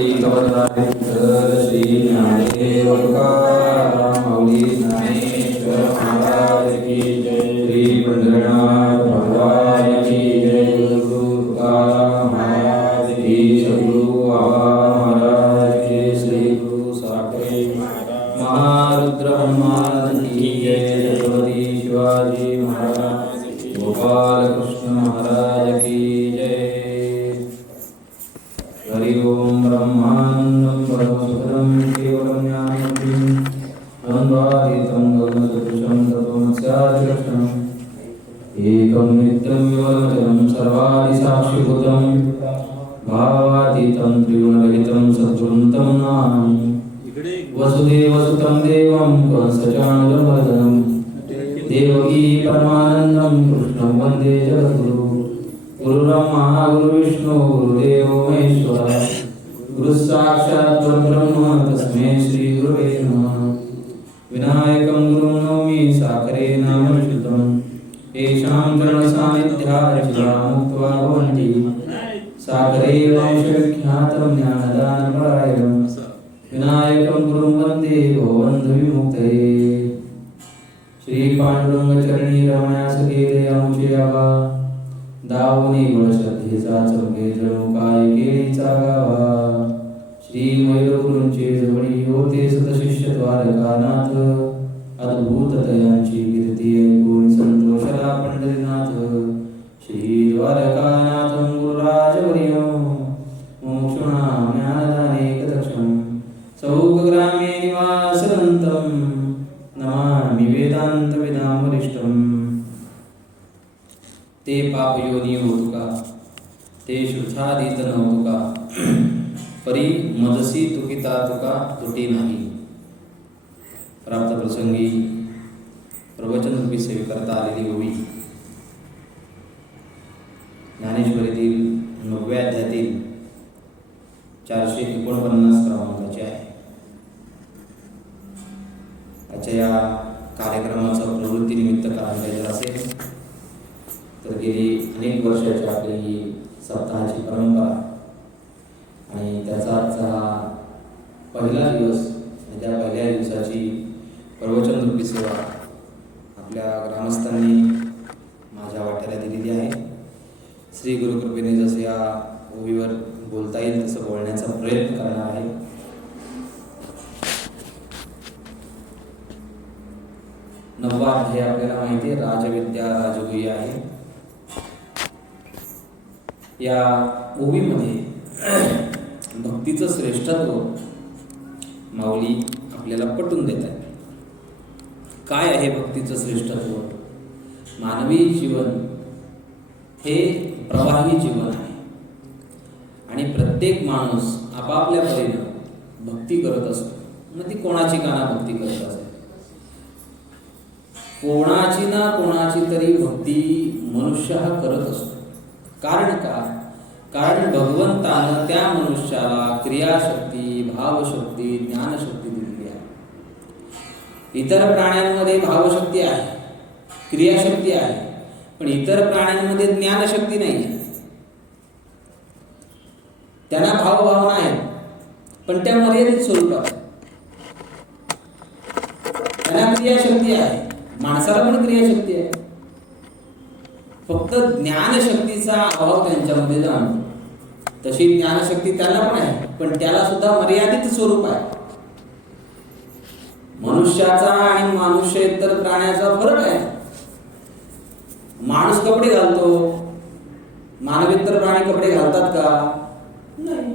श्री ज्ञानदेव तुकाराम माऊली ज्ञानेश्वर महाराज की जय. श्री पंढरीनाथ भगवान की जय. गुरु तुकाराम महाराज की. सद्गुरु आबा महाराज की. श्री गुरु साखरे महारुद्र हनुमान की जय. छत्रपती शिवाजी महाराज की. गोपाल कृष्ण महाराज की जय. हरि ओम ब्रह्मानंदं परमसुखदं केवलं ज्ञानमूर्तिं द्वन्द्वातीतं गगनसदृशं तत्त्वमस्यादिलक्षणम् एकं नित्यं विमलमचलं सर्वादिसाक्षिभूतं भावातीतं त्रिगुणरहितं सद्गुरुं तं नमामि. वसुदेवसुतं देवं कंसचाणूरमर्दनं देवकी परमानन्दं कृष्णं वन्दे जगद्गुरुं. गुरुर्ब्रह्मा गुरुर्विष्णु गुरुदेव महेश्वर गुरुसाक्षात् परब्रह्म तस्मै श्री गुरवे नमः. विनायकं गुरुं नौमि साकरे नाम शुद्धं येषां चरणसान्निध्यात् मुक्त्वा भवन्ति साकरे वंशविख्यातं ज्ञानदानपरायणं विनायकं गुरुं वन्दे भवबन्धविमुक्तये. श्री पांडुरंगचरणी रमण्यास गेले आमचे आबा दावणी श्रद्धेचा चौके जणू काय केळीचा गावा. श्री मयूरगुरूंचे जवळी होते सतशिष्य द्वारकानाथ अद्भुत दयांची कीर्ती ऐकून संतोषला पंढरीनाथ. श्री द्वारकानाथं गुरुराजवर्यं मोक्षणा ज्ञानदानेकदक्षं सौखग्रामे निवासरन्तं नमामि वेदान्तविदामरिष्टम्. ते पापयोनी होतुका ते शुद्धादित नवतुका परी मदसी तुकिता तुका तुटी नाही. प्राप्त प्रसंगी प्रवचन रूपी सेवेकरता आलेली ओवी ज्ञानेश्वरीतील 9व्या अध्यायातील 449 क्रमांकाची आहे. आजच्या या कार्यक्रमाचं प्रवृत्तीनिमित्त कारण काही असेल तर गेली अनेक वर्षाची आपली ही सप्ताहाची परंपरा आणि त्याचा आजचा हा पहिला दिवस आणि त्या पहिल्या दिवसाची प्रवचन रूपी सेवा आपल्या ग्रामस्थांनी माझ्या वाट्याला दिलेली आहे. श्री गुरुकृपेने जसं या ओवीवर बोलता येईल तसं बोलण्याचा प्रयत्न करणार आहे. नववा अध्याय आपल्याला माहिती आहे राजविद्या राजगुह्य आहे. या ओवीमध्ये भक्तीचं श्रेष्ठत्व माऊली आपल्याला पटवून देत आहे. काय आहे भक्तीचं श्रेष्ठत्व? मानवी जीवन हे प्रवाही जीवन आहे आणि प्रत्येक माणूस आपापल्या परीनं भक्ती करत असतो. मग ती कोणाची काना भक्ती करत असेल, कोणाची ना कोणाची तरी भक्ती मनुष्य हा करत असतो. कारण का? कारण भगवंतानं त्या मनुष्याला क्रियाशक्ती, भावशक्ती, ज्ञानशक्ती दिलेली आहे. इतर प्राण्यांमध्ये भावशक्ती आहे, क्रियाशक्ती आहे, पण इतर प्राण्यांमध्ये ज्ञानशक्ती नाही आहे. त्यांना भावभावना आहेत पण त्या मर्यादित स्वरूपात. त्यांना क्रियाशक्ती आहे, माणसाला पण क्रियाशक्ती आहे, फक्त ज्ञानशक्तीचा अभाव त्यांच्यामध्ये जाणवतो. तशी ज्ञानशक्ती त्यांना पण आहे पण त्याला सुद्धा मर्यादित स्वरूप आहे. मनुष्याचा आणि मनुष्येतर प्राण्याचा फरक आहे. माणूस कपडे घालतो, मानवेतर प्राणी कपडे घालतात का? नाही.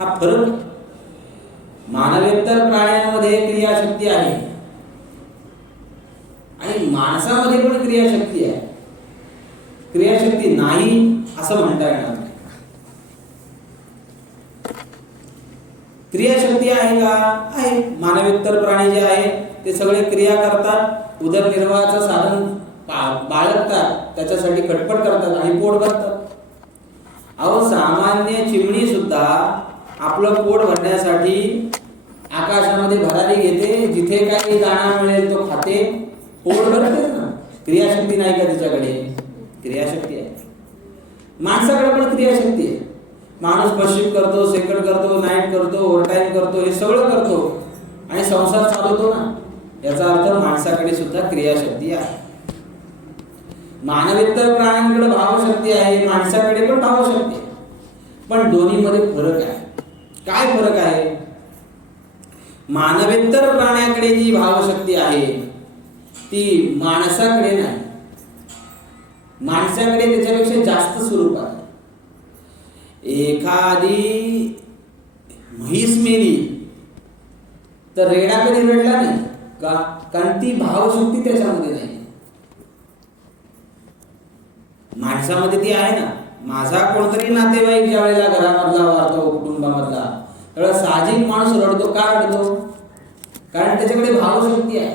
हा फरक. मानवेतर प्राण्यांमध्ये क्रियाशक्ती आहे आणि माणसामध्ये पण क्रियाशक्ती आहे. क्रियाशक्ती नाही असं म्हणता येणार नाही. क्रियाशक्ती आहे का? आहे. मानवेतर प्राणी जे आहेत ते सगळे क्रिया करतात, उदरनिर्वाहाचं साधन बाळगतात, त्याच्यासाठी खटपट करतात आणि पोट भरतात. अहो, सामान्य चिमणी सुद्धा आपलं पोट भरण्यासाठी आकाशामध्ये भरारी घेते, जिथे काही दाणा मिळेल तो खाते, पोट भरते ना. क्रियाशक्ती नाही का तिच्याकडे? क्रियाशक्ती आहे. माणसाकडे पण क्रियाशक्ती आहे माणूस पश्चिम करतो, सेकंड करतो, नाईट करतो, ओव्हरटाईम करतो, हे सगळं करतो आणि संसार चालवतो ना. याचा अर्थ माणसाकडे सुद्धा क्रियाशक्ती आहे. मानवेतर प्राण्यांकडे भावशक्ती आहे, माणसाकडे पण भावशक्ती आहे. पण दोन्हीमध्ये फरक आहे. काय फरक आहे? मानवेतर प्राण्याकडे जी भावशक्ती आहे ती माणसाकडे नाही. माणसाकडे त्याच्यापेक्षा जास्त स्वरूप आहे. एखादी म्हैस मेली तर रेडा कधी रडला नाही का? कारण ती भावशक्ती त्याच्यामध्ये नाही. माणसामध्ये ती आहे ना. माझा कोणतरी नातेवाईक ज्या वेळेला घरामधला वारतो, कुटुंबामधला, त्यावेळेला साहजिक माणूस रडतो. का रडतो? कारण त्याच्याकडे भावशक्ती आहे.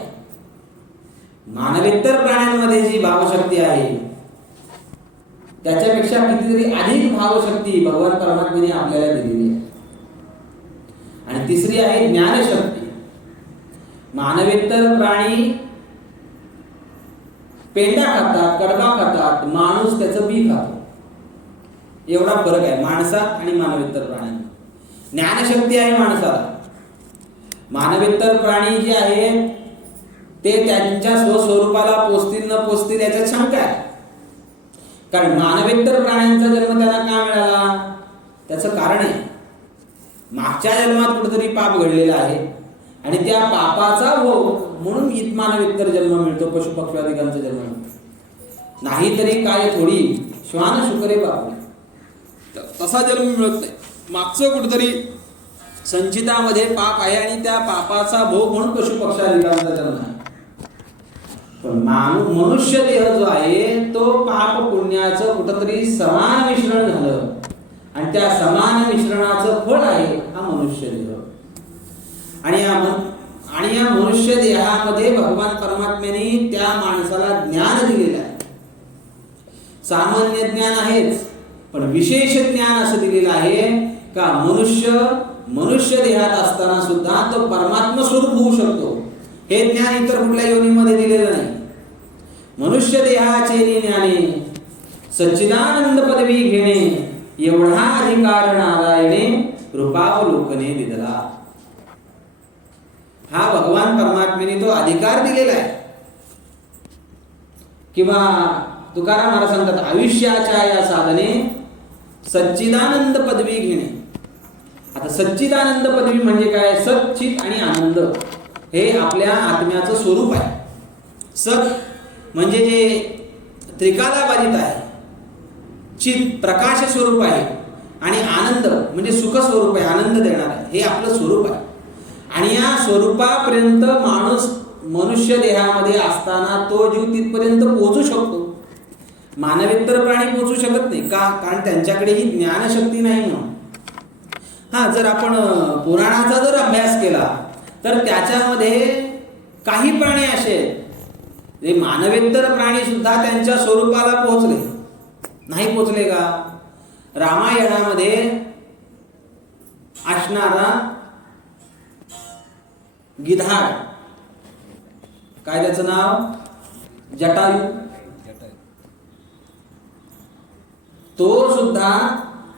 मानवेतर प्राण्यांमध्ये जी भावशक्ती आहे त्याच्यापेक्षा कितीतरी अधिक भावशक्ती भगवान परमात्म्याने आपल्याला दिलेली आहे. आणि तिसरी आहे ज्ञानशक्ती. मानवेतर प्राणी पेंडा खातात, कडबा खातात, माणूस त्याचं बी खातो. एवढा फरक आहे माणसात आणि मानवेतर प्राण्यांत. ज्ञानशक्ती आहे माणसाला. मानवेतर प्राणी जे आहेत ते त्यांच्या स्वस्वरूपाला पोचतील न पोचतील याच्यात शंका आहे. कारण मानवेतर प्राण्यांचा जन्म त्यांना का मिळाला? त्याचं कारण आहे मागच्या जन्मात कुठेतरी पाप घडलेला आहे आणि त्या पापाचा भोग म्हणून मानवेतर जन्म मिळतो, पशुपक्ष्यादिकांचा जन्म मिळतो. नाहीतरी काय थोडी श्वान शुकरे बापले तसा जन्म मिळत नाही. मागचं कुठेतरी संचितामध्ये पाप आहे आणि त्या पापाचा भोग म्हणून पशुपक्ष्यादिकांचा जन्म आहे. पण मनुष्य देह जो आहे तो पाप पुण्याचं कुठंतरी समान मिश्रण झालं आणि त्या समान मिश्रणाचं फळ आहे हा मनुष्य देह. आणि या मनुष्य देहामध्ये भगवान परमात्म्याने त्या माणसाला ज्ञान दिलेलं आहे. सामान्य ज्ञान आहेच, पण विशेष ज्ञान असं दिलेलं आहे का मनुष्य देहात असताना सुद्धा तो परमात्मा स्वरूप होऊ शकतो. हे ज्ञान इतर कुठल्या योनीमध्ये दिलेलं नाही. मनुष्य देहाचे ज्ञाने सच्चिदानंद पदवी घेणे एवढा अधिकार नारायणे रूपावलोकने दिला. हा भगवान परमात्म्याने तो अधिकार दिलेला आहे. किंवा तुकाराम महाराज सांगतात आयुष्याच्या या साधने सच्चिदानंद पदवी घेणे. आता सच्चिदानंद पदवी म्हणजे काय? सच्चित आणि आनंद हे आपल्या आत्म्याचं स्वरूप आहे. सत म्हणजे जे त्रिकालाबाधित आहे, चित प्रकाश स्वरूप आहे आणि आनंद म्हणजे सुख स्वरूप आहे, आनंद देणार आहे, हे आपलं स्वरूप आहे. आणि या स्वरूपापर्यंत माणूस मनुष्य देहामध्ये असताना तो जीव तिथपर्यंत पोहोचू शकतो. मानवेतर प्राणी पोहोचू शकत नाही का? कारण त्यांच्याकडे ही ज्ञानशक्ती नाही म्हणून. जर आपण पुराणाचा जर अभ्यास केला तर त्याच्यामध्ये काही प्राणी असे जे मानवेतर प्राणी सुद्धा त्यांच्या स्वरूपाला पोहोचले नाही. पोहोचले का? रामायणामध्ये असणारा गिधाड, काय त्याचं नाव? जटायू. तो सुद्धा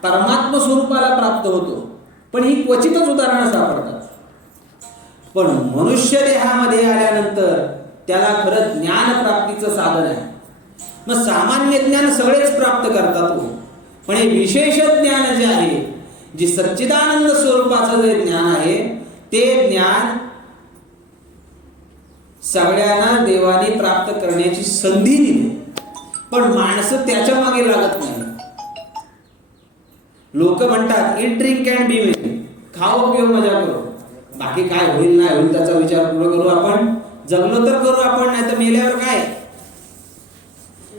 परमात्म स्वरूपाला प्राप्त होतो, पण ही क्वचितच उदाहरणं सापडतात. पण मनुष्य देहामध्ये आल्यानंतर त्याला खरं ज्ञान प्राप्तीचं साधन आहे. मग सामान्य ज्ञान सगळेच प्राप्त करतात, पण हे विशेष ज्ञान जे आहे, जे सच्चिदानंद स्वरूपाचं जे ज्ञान आहे, ते ज्ञान सगळ्यांना देवाने प्राप्त करण्याची संधी दिली. पण माणसं त्याच्या मागे लागत नाही. लोक म्हणतात इट ड्रिंक अँड बी मेरी, खाओ पिओ मजा करो, बाकी काय होईल नाही होईल त्याचा विचार पुढे करू आपण. जगलो तर करू आपण, नाही तर मेल्यावर काय.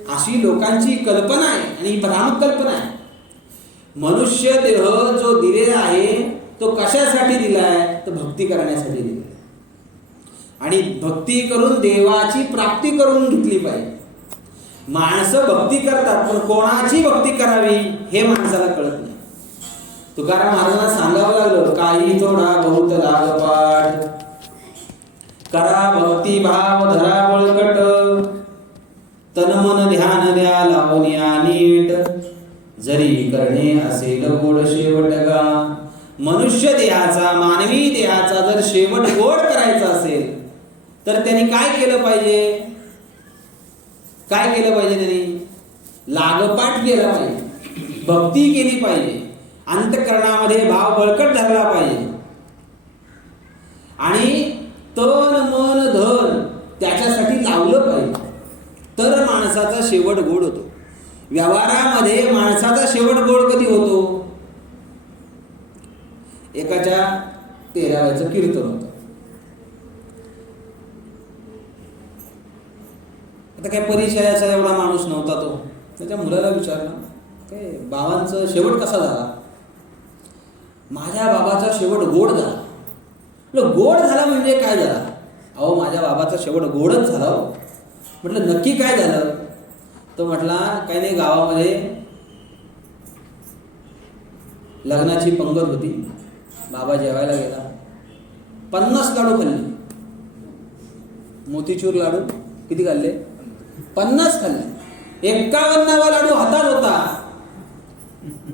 अशी लोकांची कल्पना आहे आणि ही भ्रामक कल्पना आहे. मनुष्य देह जो दिलेला आहे तो कशासाठी दिलाय? तर भक्ती करण्यासाठी दिलाय. आणि भक्ती करून देवाची प्राप्ती करून घेतली पाहिजे. माणसं भक्ती करतात, पण कोणाची भक्ती करावी हे माणसाला कळत नाही. तुकाराम महाराजांना सांगावं लागलं, काही थोडा बहुत लागपाठ करा भक्ती भाव धरा बळकट, तन मन ध्यान द्या लावून या नीट, जरी हरी करणे असेल गोड शेवट गा. मनुष्य देहाचा, मानवी देहाचा जर शेवट गोड करायचा असेल तर त्यांनी काय केलं पाहिजे? काय केलं पाहिजे? त्यांनी लागपाठ केला पाहिजे, भक्ती केली पाहिजे, अंतःकरणामध्ये भाव बळकट धरला पाहिजे आणि तन मन धन त्याच्यासाठी लावलं पाहिजे, तर माणसाचा शेवट गोड होतो. व्यवहारामध्ये माणसाचा शेवट गोड कधी होतो? एकाच्या 13व्याचं कीर्तन होतं. आता काय परिचयाचा एवढा माणूस नव्हता तो. त्याच्या मुलाला विचारलं, काय बाबांचा शेवट कसा झाला? माझ्या बाबाचा शेवट गोड झाला. गोड झाला म्हणजे काय झाला? अहो माझ्या बाबाचा शेवट गोडच झाला. म्हटलं नक्की काय झालं? तो म्हटला काही नाही, गावामध्ये लग्नाची पंगत होती, बाबा जेवायला गेला, 50 लाडू खाल्ले. मोतीचूर लाडू किती खाल्ले? 50 खाल्ले. 51वा लाडू हातात होता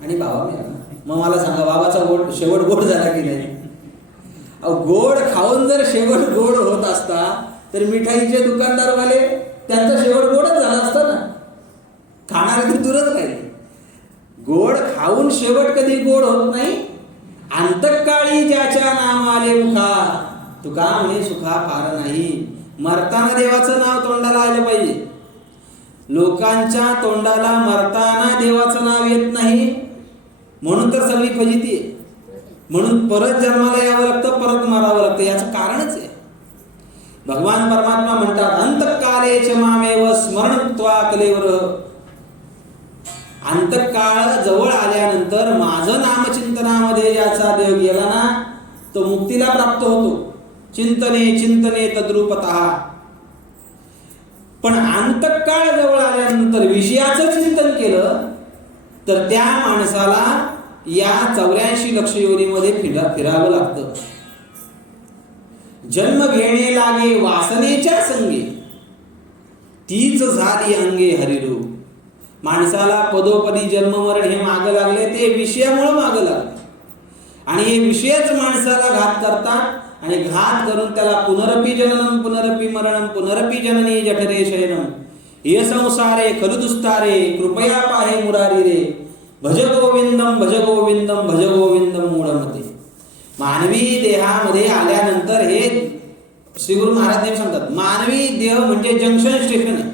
आणि बाबा मेला. मग मला सांगा, बाबाचा शेवट गोड झाला की नाही? अहो गोड खाऊन जर शेवट गोड होत असता तर मिठाईचे दुकानदारवाले त्यांचा शेवट गोडच झाला असता ना. खाणारे तर दूरच राहिले. गोड खाऊन शेवट कधी गोड होत नाही. अंतकाळी ज्याच्या नाम आले मुखा, तुका म्हणे सुखा फार नाही. मरताना देवाचं नाव तोंडाला आलं पाहिजे. लोकांच्या तोंडाला मरताना देवाचं नाव येत नाही म्हणून तर सगळी फजिती आहे. म्हणून परत जन्माला यावं लागतं, परत मारावं लागतं. याचं कारणच आहे. भगवान परमात्मा म्हणतात, अंतकाले च मामेव स्मरणत्वा कलेवर. अंतकाळ जवळ आल्यानंतर माझं नामचिंतनामध्ये याचा देव गेला ना, तो मुक्तीला प्राप्त होतो. चिंतने चिंतने तद्रूपतः. पण अंतकाळ जवळ आल्यानंतर विषयाचं चिंतन केलं तर त्या माणसाला या 84 लक्ष योनीमध्ये फिरावं लागतं. जन्म घेणे लागे वासनेच्या संगे, तीच झाली अंगे हरिरूप. माणसाला पदोपदी जन्म मरण हे मागं लागले, ते विषयामुळे मागं लागले आणि हे विषयच माणसाला घात करतात. आणि घात करून त्याला पुनरपी जननम पुनरपी मरणम पुनरपी जननी जठरे शयनम ये संसारे खलु दुस्तारे कृपया पाहे मुरारी रे. भज गोविंदम भज गोविंदम भज गोविंदम मूढमते. मानवी देहामध्ये आल्यानंतर हे श्री गुरु महाराज सांगतात, मानवी देह म्हणजे जंक्शन स्टेशन आहे.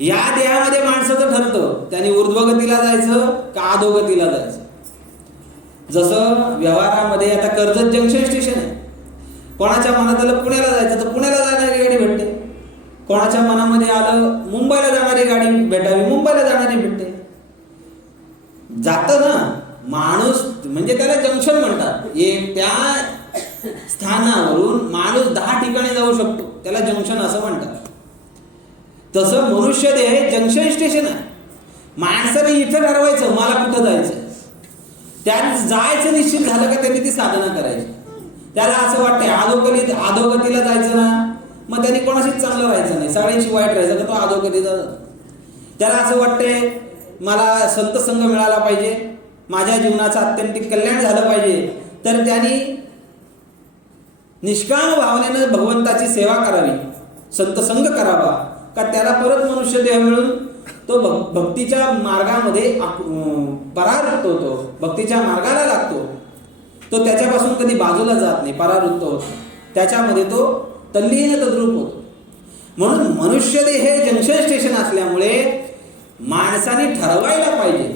या देहामध्ये माणसाचं ठरतं त्याने ऊर्ध्वगतीला जायचं का अधोगतीला जायचं. जसं व्यवहारामध्ये आता कर्जत जंक्शन स्टेशन आहे. कोणाच्या मनात आलं पुण्याला जायचं तर पुण्याला जाणारी गाडी भेटते. कोणाच्या मनामध्ये आलं मुंबईला जाणारी गाडी भेटावी, मुंबईला जाणारी भेटते. जातं ना माणूस, म्हणजे त्याला जंक्शन म्हणतात. त्या स्थानावरून माणूस 10 ठिकाणी जाऊ शकतो, त्याला जंक्शन असं म्हणतात. तसं मनुष्य देह हे जंक्शन स्टेशन आहे. माणसाने इथं ठरवायचं मला कुठं जायचं. त्यात जायचं निश्चित झालं का त्यांनी ती साधना करायची. त्याला असं वाटतंय अधोगतीला जायचं ना, मग त्यांनी कोणाशीच चांगलं राहायचं नाही, सगळ्यांशी वाईट राहायचं तर तो अधोगतीला जातो. त्याला असं वाटतंय मला संत संघ मिळाला पाहिजे, माझ्या जीवनाचं अत्यंतिक कल्याण झालं पाहिजे, तर त्यांनी निष्काम भावनेनं भगवंताची सेवा करावी, संत संघ करावा, का त्याला परत मनुष्य देह मिळून तो भक्तीच्या मार्गामध्ये परावृत्त होतो, भक्तीच्या मार्गाला लागतो. तो त्याच्यापासून कधी बाजूला जात नाही, परावृत्त होतो, त्याच्यामध्ये तो तल्लीन तद्रूप होतो. म्हणून मनुष्य देह हे जंक्शन स्टेशन असल्यामुळे माणसाने ठरवायला पाहिजे.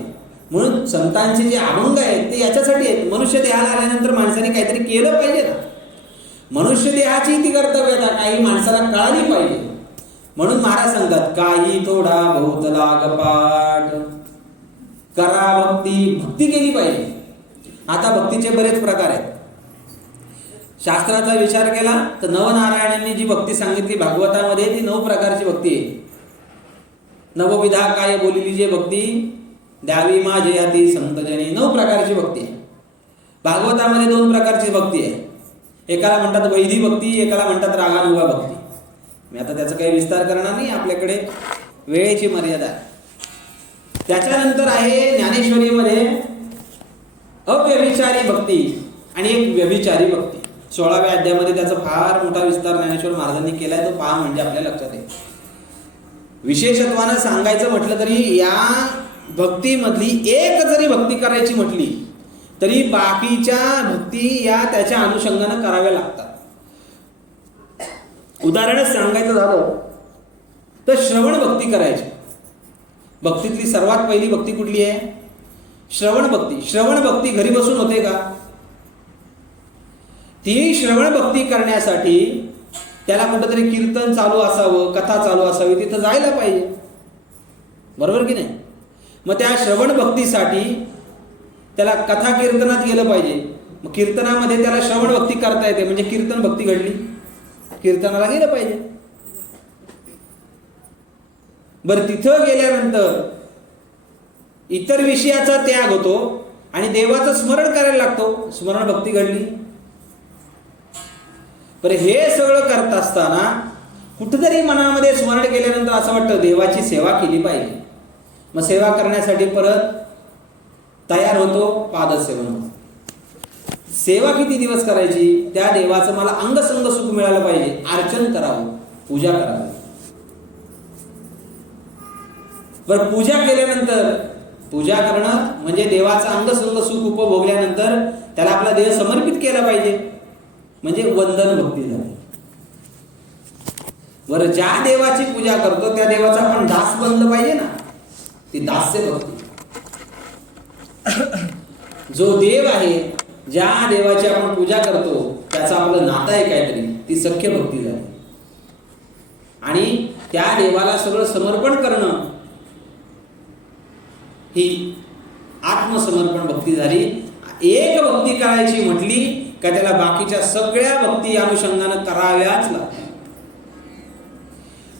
म्हणून संतांचे जे अभंग आहेत ते याच्यासाठी आहेत. मनुष्य देहाला आल्यानंतर माणसाने काहीतरी केलं पाहिजे ना. मनुष्य देहाची ती कर्तव्यता काही माणसाला कळाली पाहिजे. म्हणून महाराज सांगतात, काही थोडा बहुत लागपाठ करा भक्ती. भक्ती केली पाहिजे. आता भक्तीचे बरेच प्रकार आहेत. शास्त्राचा विचार केला तर नवनारायणांनी जी भक्ती सांगितली भागवतामध्ये ती 9 प्रकारची भक्ती आहे. नवविधा काय बोलिली जे भक्ती द्यावी माझे हाती संतजनी, 9 प्रकारची भक्ती आहे. भागवतामध्ये 2 प्रकारची भक्ती आहे. एकाला म्हणतात वैधी भक्ती, एकाला म्हणतात रागानुगा भक्ती. मी आता त्याचा काही विस्तार करणार नाही, आपल्याकडे वेळेची मर्यादा आहे. त्याच्यानंतर आहे ज्ञानेश्वरीमध्ये अव्यभिचारी भक्ती आणि एक व्यभिचारी भक्ती. 16व्या अध्यायामध्ये त्याचा फार मोठा विस्तार ज्ञानेश्वर महाराजांनी केलाय, तो पहा म्हणजे आपल्या लक्षात येईल. विशेषत्वानं सांगायचं म्हटलं तरी या भक्तीमधली एक जरी भक्ती करायची म्हटली तरी बाकीच्या भक्ती या त्याच्या अनुषंगानं कराव्या लागतात. उदाहरणच सांगायचं झालं तर श्रवण भक्ती करायची. भक्तीतली सर्वात पहिली भक्ती कुठली आहे? श्रवण भक्ती. श्रवण भक्ती घरी बसून होते का? ती श्रवण भक्ती करण्यासाठी त्याला कुठंतरी कीर्तन चालू असावं, कथा चालू असावी, तिथं जायला पाहिजे, बरोबर की नाही? मग त्या श्रवण भक्तीसाठी त्याला कथा कीर्तनात गेलं पाहिजे. मग कीर्तनामध्ये त्याला श्रवण भक्ती करता येते, म्हणजे कीर्तन भक्ती घडली, कीर्तनाला गेलं पाहिजे. बरं, तिथं गेल्यानंतर इतर विषयाचा त्याग होतो आणि देवाचं स्मरण करायला लागतो, स्मरण भक्ती घडली. बरं, हे सगळं करत असताना कुठेतरी मनामध्ये स्मरण केल्यानंतर असं वाटतं देवाची सेवा केली पाहिजे. मग सेवा करण्यासाठी परत तयार होतो, पादसेवन होतो. सेवा किती दिवस करायची? त्या देवाचं मला अंगसंग सुख मिळालं पाहिजे, अर्चन करावं, पूजा करावी. बरं, पूजा केल्यानंतर, पूजा करणं म्हणजे देवाचं अंगसंग सुख उपभोगल्यानंतर त्याला आपला देह समर्पित केला पाहिजे, म्हणजे वंदन भक्ती झाली. बरं, ज्या देवाची पूजा करतो त्या देवाचा आपण दास बनलं पाहिजे ना, ती दास्य भक्ती. जो देव आहे, ज्या देवाची आपण पूजा करतो त्याचा आपलं नातं आहे काहीतरी, ती सख्य भक्ती झाली. आणि त्या देवाला सगळं समर्पण करणं ही आत्मसमर्पण भक्ती झाली. एक भक्ती करायची म्हटली का त्याला बाकीच्या सगळ्या भक्ती अनुषंगानं कराव्याच लागतात.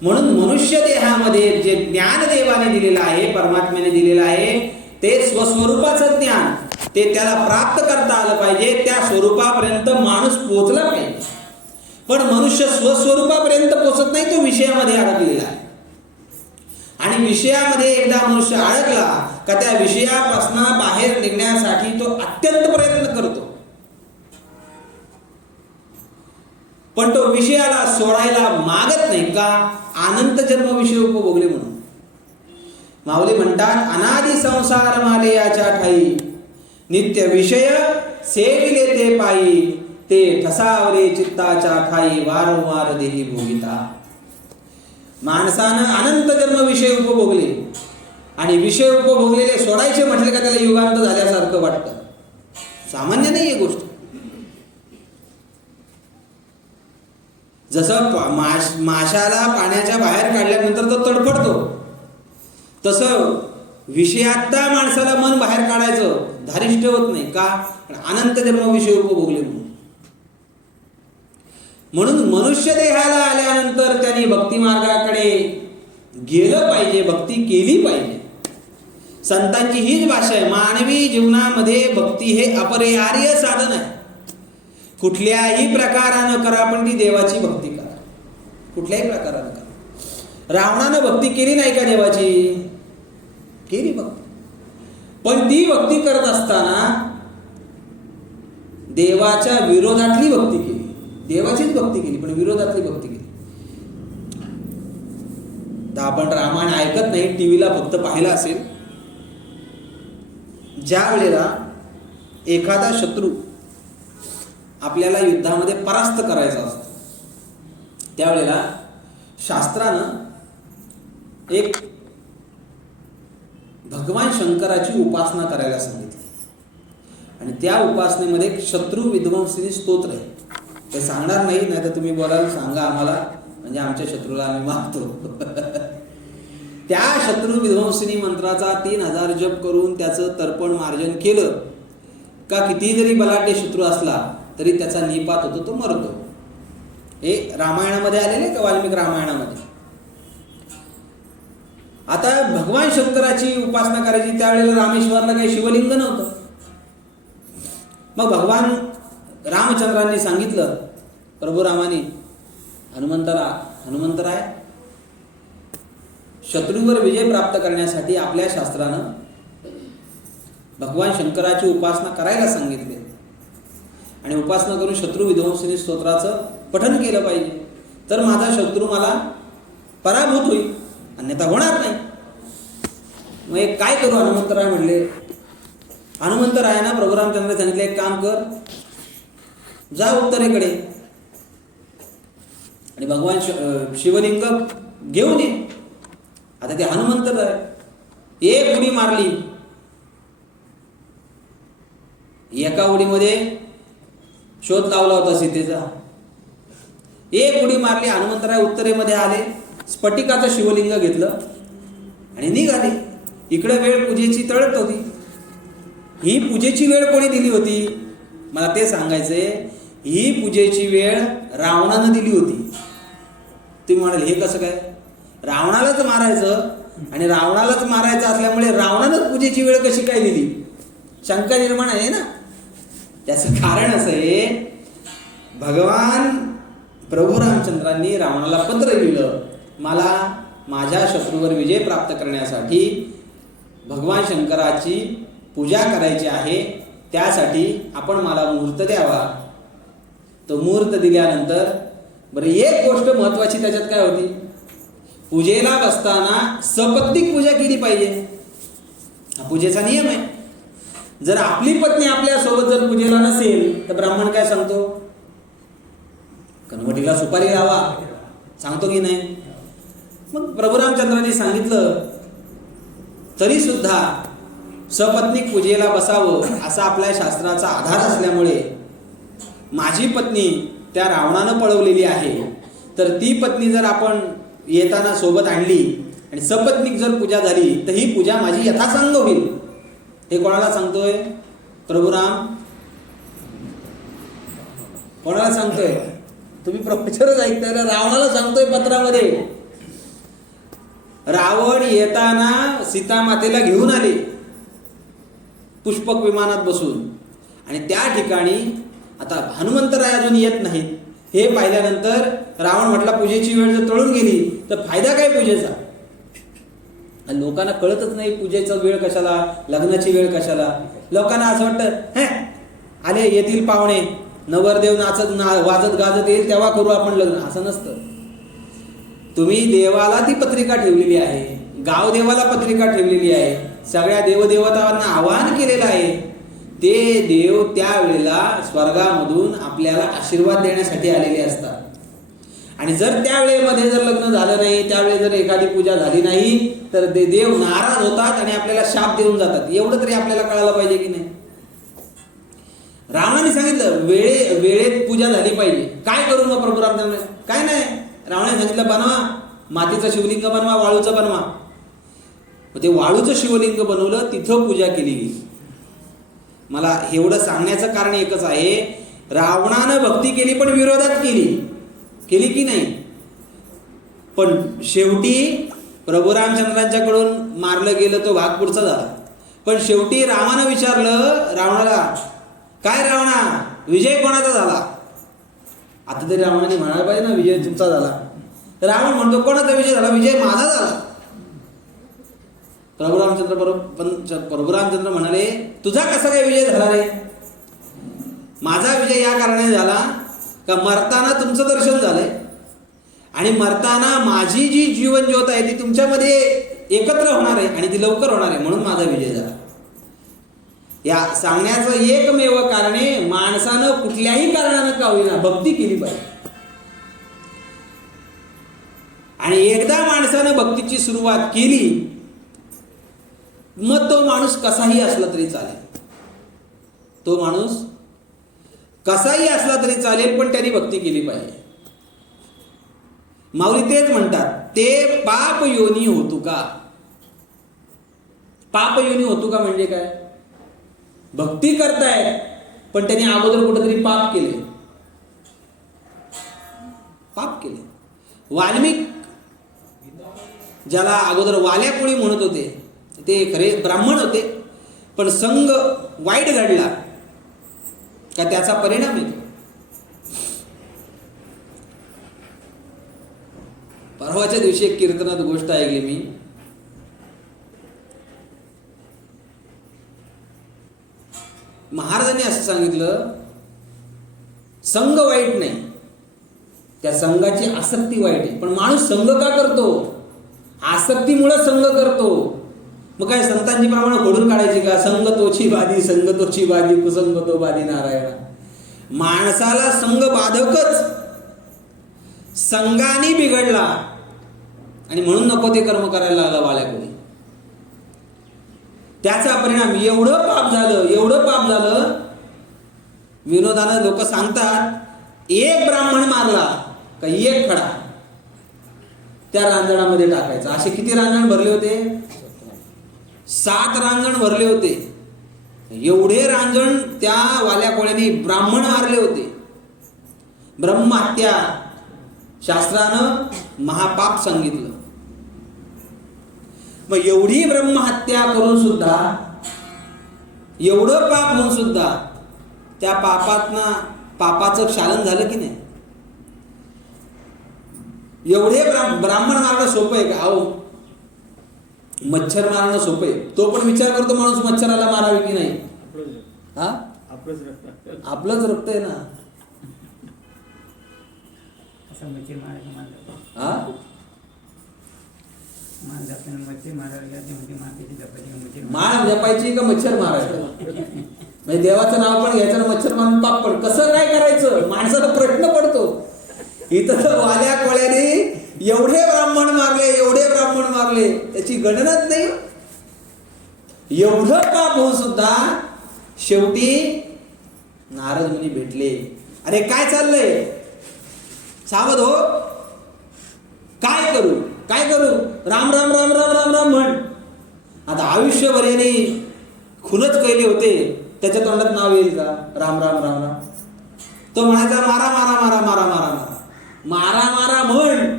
म्हणून मनुष्य देहामध्ये जे ज्ञान देवाने दिलेलं आहे, परमात्म्याने दिलेलं आहे, ते स्वस्वरूपाचं ज्ञान, ते त्याला प्राप्त करता आलं पाहिजे. त्या स्वरूपापर्यंत माणूस पोचला पाहिजे. पण मनुष्य स्वस्वरूपापर्यंत पोचत नाही, तो विषयामध्ये अडकलेला आहे. आणि विषयामध्ये एकदा मनुष्य अडकला का त्या विषयापासून बाहेर निघण्यासाठी तो अत्यंत प्रयत्न करतो, पण तो विषयाला सोडायला मागत नाही. का? अनंत जन्म विषय उपभोगले म्हणून. माऊली म्हणतात, अनादि संसार मालेयाच्या ठाई, नित्य विषय सेविले ते पायी, ते ठसावले चित्ताच्या ठाई, वारंवार देही भोगिता. माणसानं अनंत जन्म विषय उपभोगले आणि विषय उपभोगलेले सोडायचे म्हटले का त्याला युगांत झाल्यासारखं वाटतं. सामान्य नाही ही गोष्ट. जसं माशाला पाण्याच्या बाहेर काढल्यानंतर तो तडफडतो, तसं विषयातल्या माणसाला मन बाहेर काढायचं धारिष्ठ होत नाही. का? अनंत जन्म विषय उपभोगले म्हणून मनुष्य देहाला आल्यानंतर त्यांनी भक्ती मार्गाकडे गेलं पाहिजे, भक्ती केली पाहिजे. संतांची हीच भाषा आहे. मानवी जीवनामध्ये भक्ती हे अपरिहार्य साधन आहे. कुठल्याही प्रकारानं करा, पण ती देवाची भक्ती करा, कुठल्याही प्रकारानं करा. रावणानं भक्ती केली नाही का देवाची? केली भक्ती, पण ती भक्ती करत असताना देवाच्या विरोधातली भक्ती केली. देवाचीच भक्ती केली पण विरोधातली भक्ती केली. तर आपण रामायण ऐकत नाही, टीव्हीला फक्त पाहिलं असेल. ज्या वेळेला एखादा शत्रू आपल्याला युद्धामध्ये परास्त करायचा असतो, त्यावेळेला शास्त्रानं एक भगवान शंकराची उपासना करायला सांगितली. आणि त्या उपासनेमध्ये एक शत्रू विध्वंसिनी स्तोत्र आहे. ते सांगणार नाही, नाही तर तुम्ही बोलाल सांगा आम्हाला, म्हणजे आमच्या शत्रूला आम्ही मारतो. त्या शत्रू विध्वंसिनी मंत्राचा 3000 जप करून त्याचं तर्पण मार्जन केलं का किती जरी बलाढ्य शत्रू असला तरी त्याचा निपात होतो, तो मरतो. हे रामायणामध्ये आलेले का, वाल्मिक रामायणामध्ये. आता भगवान शंकराची उपासना करायची, त्यावेळेला रामेश्वरला काही शिवलिंग नव्हतं. मग भगवान रामचंद्रांनी सांगितलं, प्रभू रामाने, हनुमंतराय शत्रूवर विजय प्राप्त करण्यासाठी आपल्या शास्त्रानं भगवान शंकराची उपासना करायला सांगितले आणि उपासना करून शत्रू विध्वंसनी स्तोत्राचं पठण केलं पाहिजे, तर माझा शत्रू मला पराभूत होईल, अन्यथा होणार नाही. मग एक काय करू? हनुमंतराय म्हणले. हनुमंतरायांना प्रभू रामचंद्र सांगितले, एक काम कर, जा उत्तरेकडे आणि भगवान शिवलिंग घेऊन ये. आता ते हनुमंतराय एक उडी मारली, एका उडीमध्ये शोध लावला होता सीतेचा. एक उडी मारली, हनुमंतराय उत्तरेमध्ये आले, स्फटिकाचं शिवलिंग घेतलं आणि निघाले. इकडे वेळ पूजेची तळत होती. ही पूजेची वेळ कोणी दिली होती? मला ते सांगायचंय. ही पूजेची वेळ रावणानं दिली होती. तुम्ही म्हणाल हे कसं काय? रावणालाच मारायचं आणि रावणालाच मारायचं असल्यामुळे रावणानंच पूजेची वेळ कशी काय दिली? शंका निर्माण आहे ना. त्याचं कारण असं आहे, भगवान प्रभू रामचंद्रांनी रावणाला पत्र लिहिलं, मला माझ्या शत्रूवर विजय प्राप्त करण्यासाठी भगवान शंकराची पूजा करायची आहे, त्यासाठी आपण मला मुहूर्त द्यावा. तो मुहूर्त दिल्यानंतर बरं एक गोष्ट महत्वाची त्याच्यात काय होती? पूजेला बसताना सपत्नीक पूजा केली पाहिजे, हा पूजेचा नियम आहे. जर आपली पत्नी आपल्या सोबत जर पूजेला नसेल तर ब्राह्मण काय सांगतो? कनवटीला सुपारी लावा, सांगतो की नाही? मग प्रभू रामचंद्रांनी सांगितलं, तरी सुद्धा सपत्नीक पूजेला बसावं असा आपल्या शास्त्राचा आधार असल्यामुळे माझी पत्नी त्या रावणानं पळवलेली आहे, तर ती पत्नी जर आपण येताना सोबत आणली आणि सपत्नीक जर पूजा झाली तर ही पूजा माझी यथासांग होईल. हे कोणाला सांगतोय? प्रभू राम कोणाला सांगतोय? तुम्ही प्रवचनच ऐकताय, रावणाला सांगतोय पत्रामध्ये. रावण येताना सीता मातेला घेऊन आले पुष्पक विमानात बसून, आणि त्या ठिकाणी आता हनुमंतराय अजून येत नाहीत. हे पाहिल्यानंतर रावण म्हटला, पूजेची वेळ जर टळून गेली तर फायदा काय पूजेचा? लोकांना कळतच नाही पूजेचा वेळ कशाला, लग्नाची वेळ कशाला. लोकांना असं वाटतं, आले येतील पाहुणे, नवरदेव वाजत गाजत येईल तेव्हा करू आपण लग्न. असं नसतं. तुम्ही देवाला ती पत्रिका ठेवलेली आहे, गाव देवाला पत्रिका ठेवलेली आहे, सगळ्या देवदेवतांना आवाहन केलेलं आहे. ते देव त्यावेळेला स्वर्गामधून आपल्याला आशीर्वाद देण्यासाठी आलेले असतात. आणि जर त्या वेळेमध्ये जर लग्न झालं नाही, त्यावेळी जर एखादी पूजा झाली नाही तर देव नाराज होतात आणि आपल्याला शाप देऊन जातात. एवढं तरी आपल्याला कळायला पाहिजे की नाही? रावणाने सांगितलं वेळेत पूजा झाली पाहिजे. काय करू मग प्रभू रामचंद्र? काय नाही, रावणाने सांगितलं बनवा, मातीचं शिवलिंग बनवा, वाळूचं बनवा. ते वाळूचं शिवलिंग बनवलं, तिथं पूजा केली गेली. मला एवढं सांगण्याचं कारण एकच आहे, रावणानं भक्ती केली पण विरोधात केली की नाही? पण शेवटी प्रभू रामचंद्रांच्याकडून मारलं गेलं, तो भाग पुढचा झाला. पण शेवटी रामानं विचारलं रावणाला, काय रावणा, विजय कोणाचा झाला? आता तरी रावणाने म्हणायला पाहिजे ना, विजय तुमचा झाला. रावण म्हणतो, कोणाचा विजय झाला? विजय माझा झाला. प्रभू रामचंद्र म्हणाले, तुझा कसा काय विजय झाला रे? माझा विजय या कारणाने झाला का मरताना तुमचं दर्शन झालंय आणि मरताना माझी जी जीवन ज्योत आहे ती तुमच्यामध्ये एकत्र होणार आहे आणि ती लवकर होणार आहे, म्हणून माझा विजय झाला. या सांगण्याचं एकमेव कारण आहे, माणसानं कुठल्याही कारणानं का होईना भक्ती केली पाहिजे. आणि एकदा माणसानं भक्तीची सुरुवात केली मग तो माणूस कसाही असला तरी चालेल. तो माणूस कसाही असला तरी चालेल, पण त्यांनी भक्ती केली पाहिजे. माऊली तेच म्हणतात, ते पाप योनी होतू का? पाप योनी होतू का म्हणजे काय? भक्ती करतायत पण त्यांनी अगोदर कुठेतरी पाप केले. वाल्मिक ज्याला अगोदर वाल्यापुळी म्हणत होते, ते खरे ब्राह्मण होते, पण संघ वाईट घडला का त्याचा परिणाम येतो. परवाच्या दिवशी एक कीर्तनात गोष्ट ऐकली मी. महाराजांनी असं सांगितलं, संघ वाईट नाही, त्या संघाची आसक्ती वाईट आहे. पण माणूस संघ का करतो? आसक्तीमुळे संघ करतो. मग काय संतांची प्रमाणे खोडून काढायची का? संघ तोची बाधी, संघ तोची बाधी, कुसंग तो बाधी नारायणा. माणसाला संघ बाधकच. संघाने बिघडला आणि म्हणून नको ते कर्म करायला लागला वाल्याकडे. त्याचा परिणाम एवढं पाप झालं. विनोदानं लोक सांगतात, एक ब्राह्मण मारला का एक खडा त्या रांजणामध्ये टाकायचा. असे किती रांजण भरले होते? 7 रांजण भरले होते. एवढे रांजण त्या वाल्या कोळ्याने ब्राह्मण मारले होते. ब्रह्महत्या शास्त्रानं महापाप सांगितलं. मग एवढी ब्रह्महत्या करून सुद्धा, एवढं पाप होऊन सुद्धा त्या पापाचं क्षालन झालं की नाही? एवढे ब्राह्मण मारणं सोपं आहे का? अहो, मच्छर मारणं सोपं आहे. तो पण विचार करतो माणूस मच्छराला मारावे की नाही. हा, आपलंच रक्त आहे ना. माळ जपायची का मच्छर मारायचं? म्हणजे देवाचं नाव पण घ्यायचं, मच्छर मारून पाप पण. कसं काय करायचं? माणसाला प्रश्न पडतो. इथं तर वाल्या कोळ्याने एवढे ब्राह्मण मारले, त्याची गणनाच नाही. एवढं पाप होऊन सुद्धा शेवटी नारद मुनी भेटले. अरे काय चाललंय? सावध हो. काय करू? राम राम राम राम राम राम म्हण. आता आयुष्यभर याने खुनच कैले होते, त्याच्या तोंडात नाव येईल का? राम राम राम राम. तो म्हणायचा मारा मारा मारा मारा मारा मारा मारा मारा म्हण,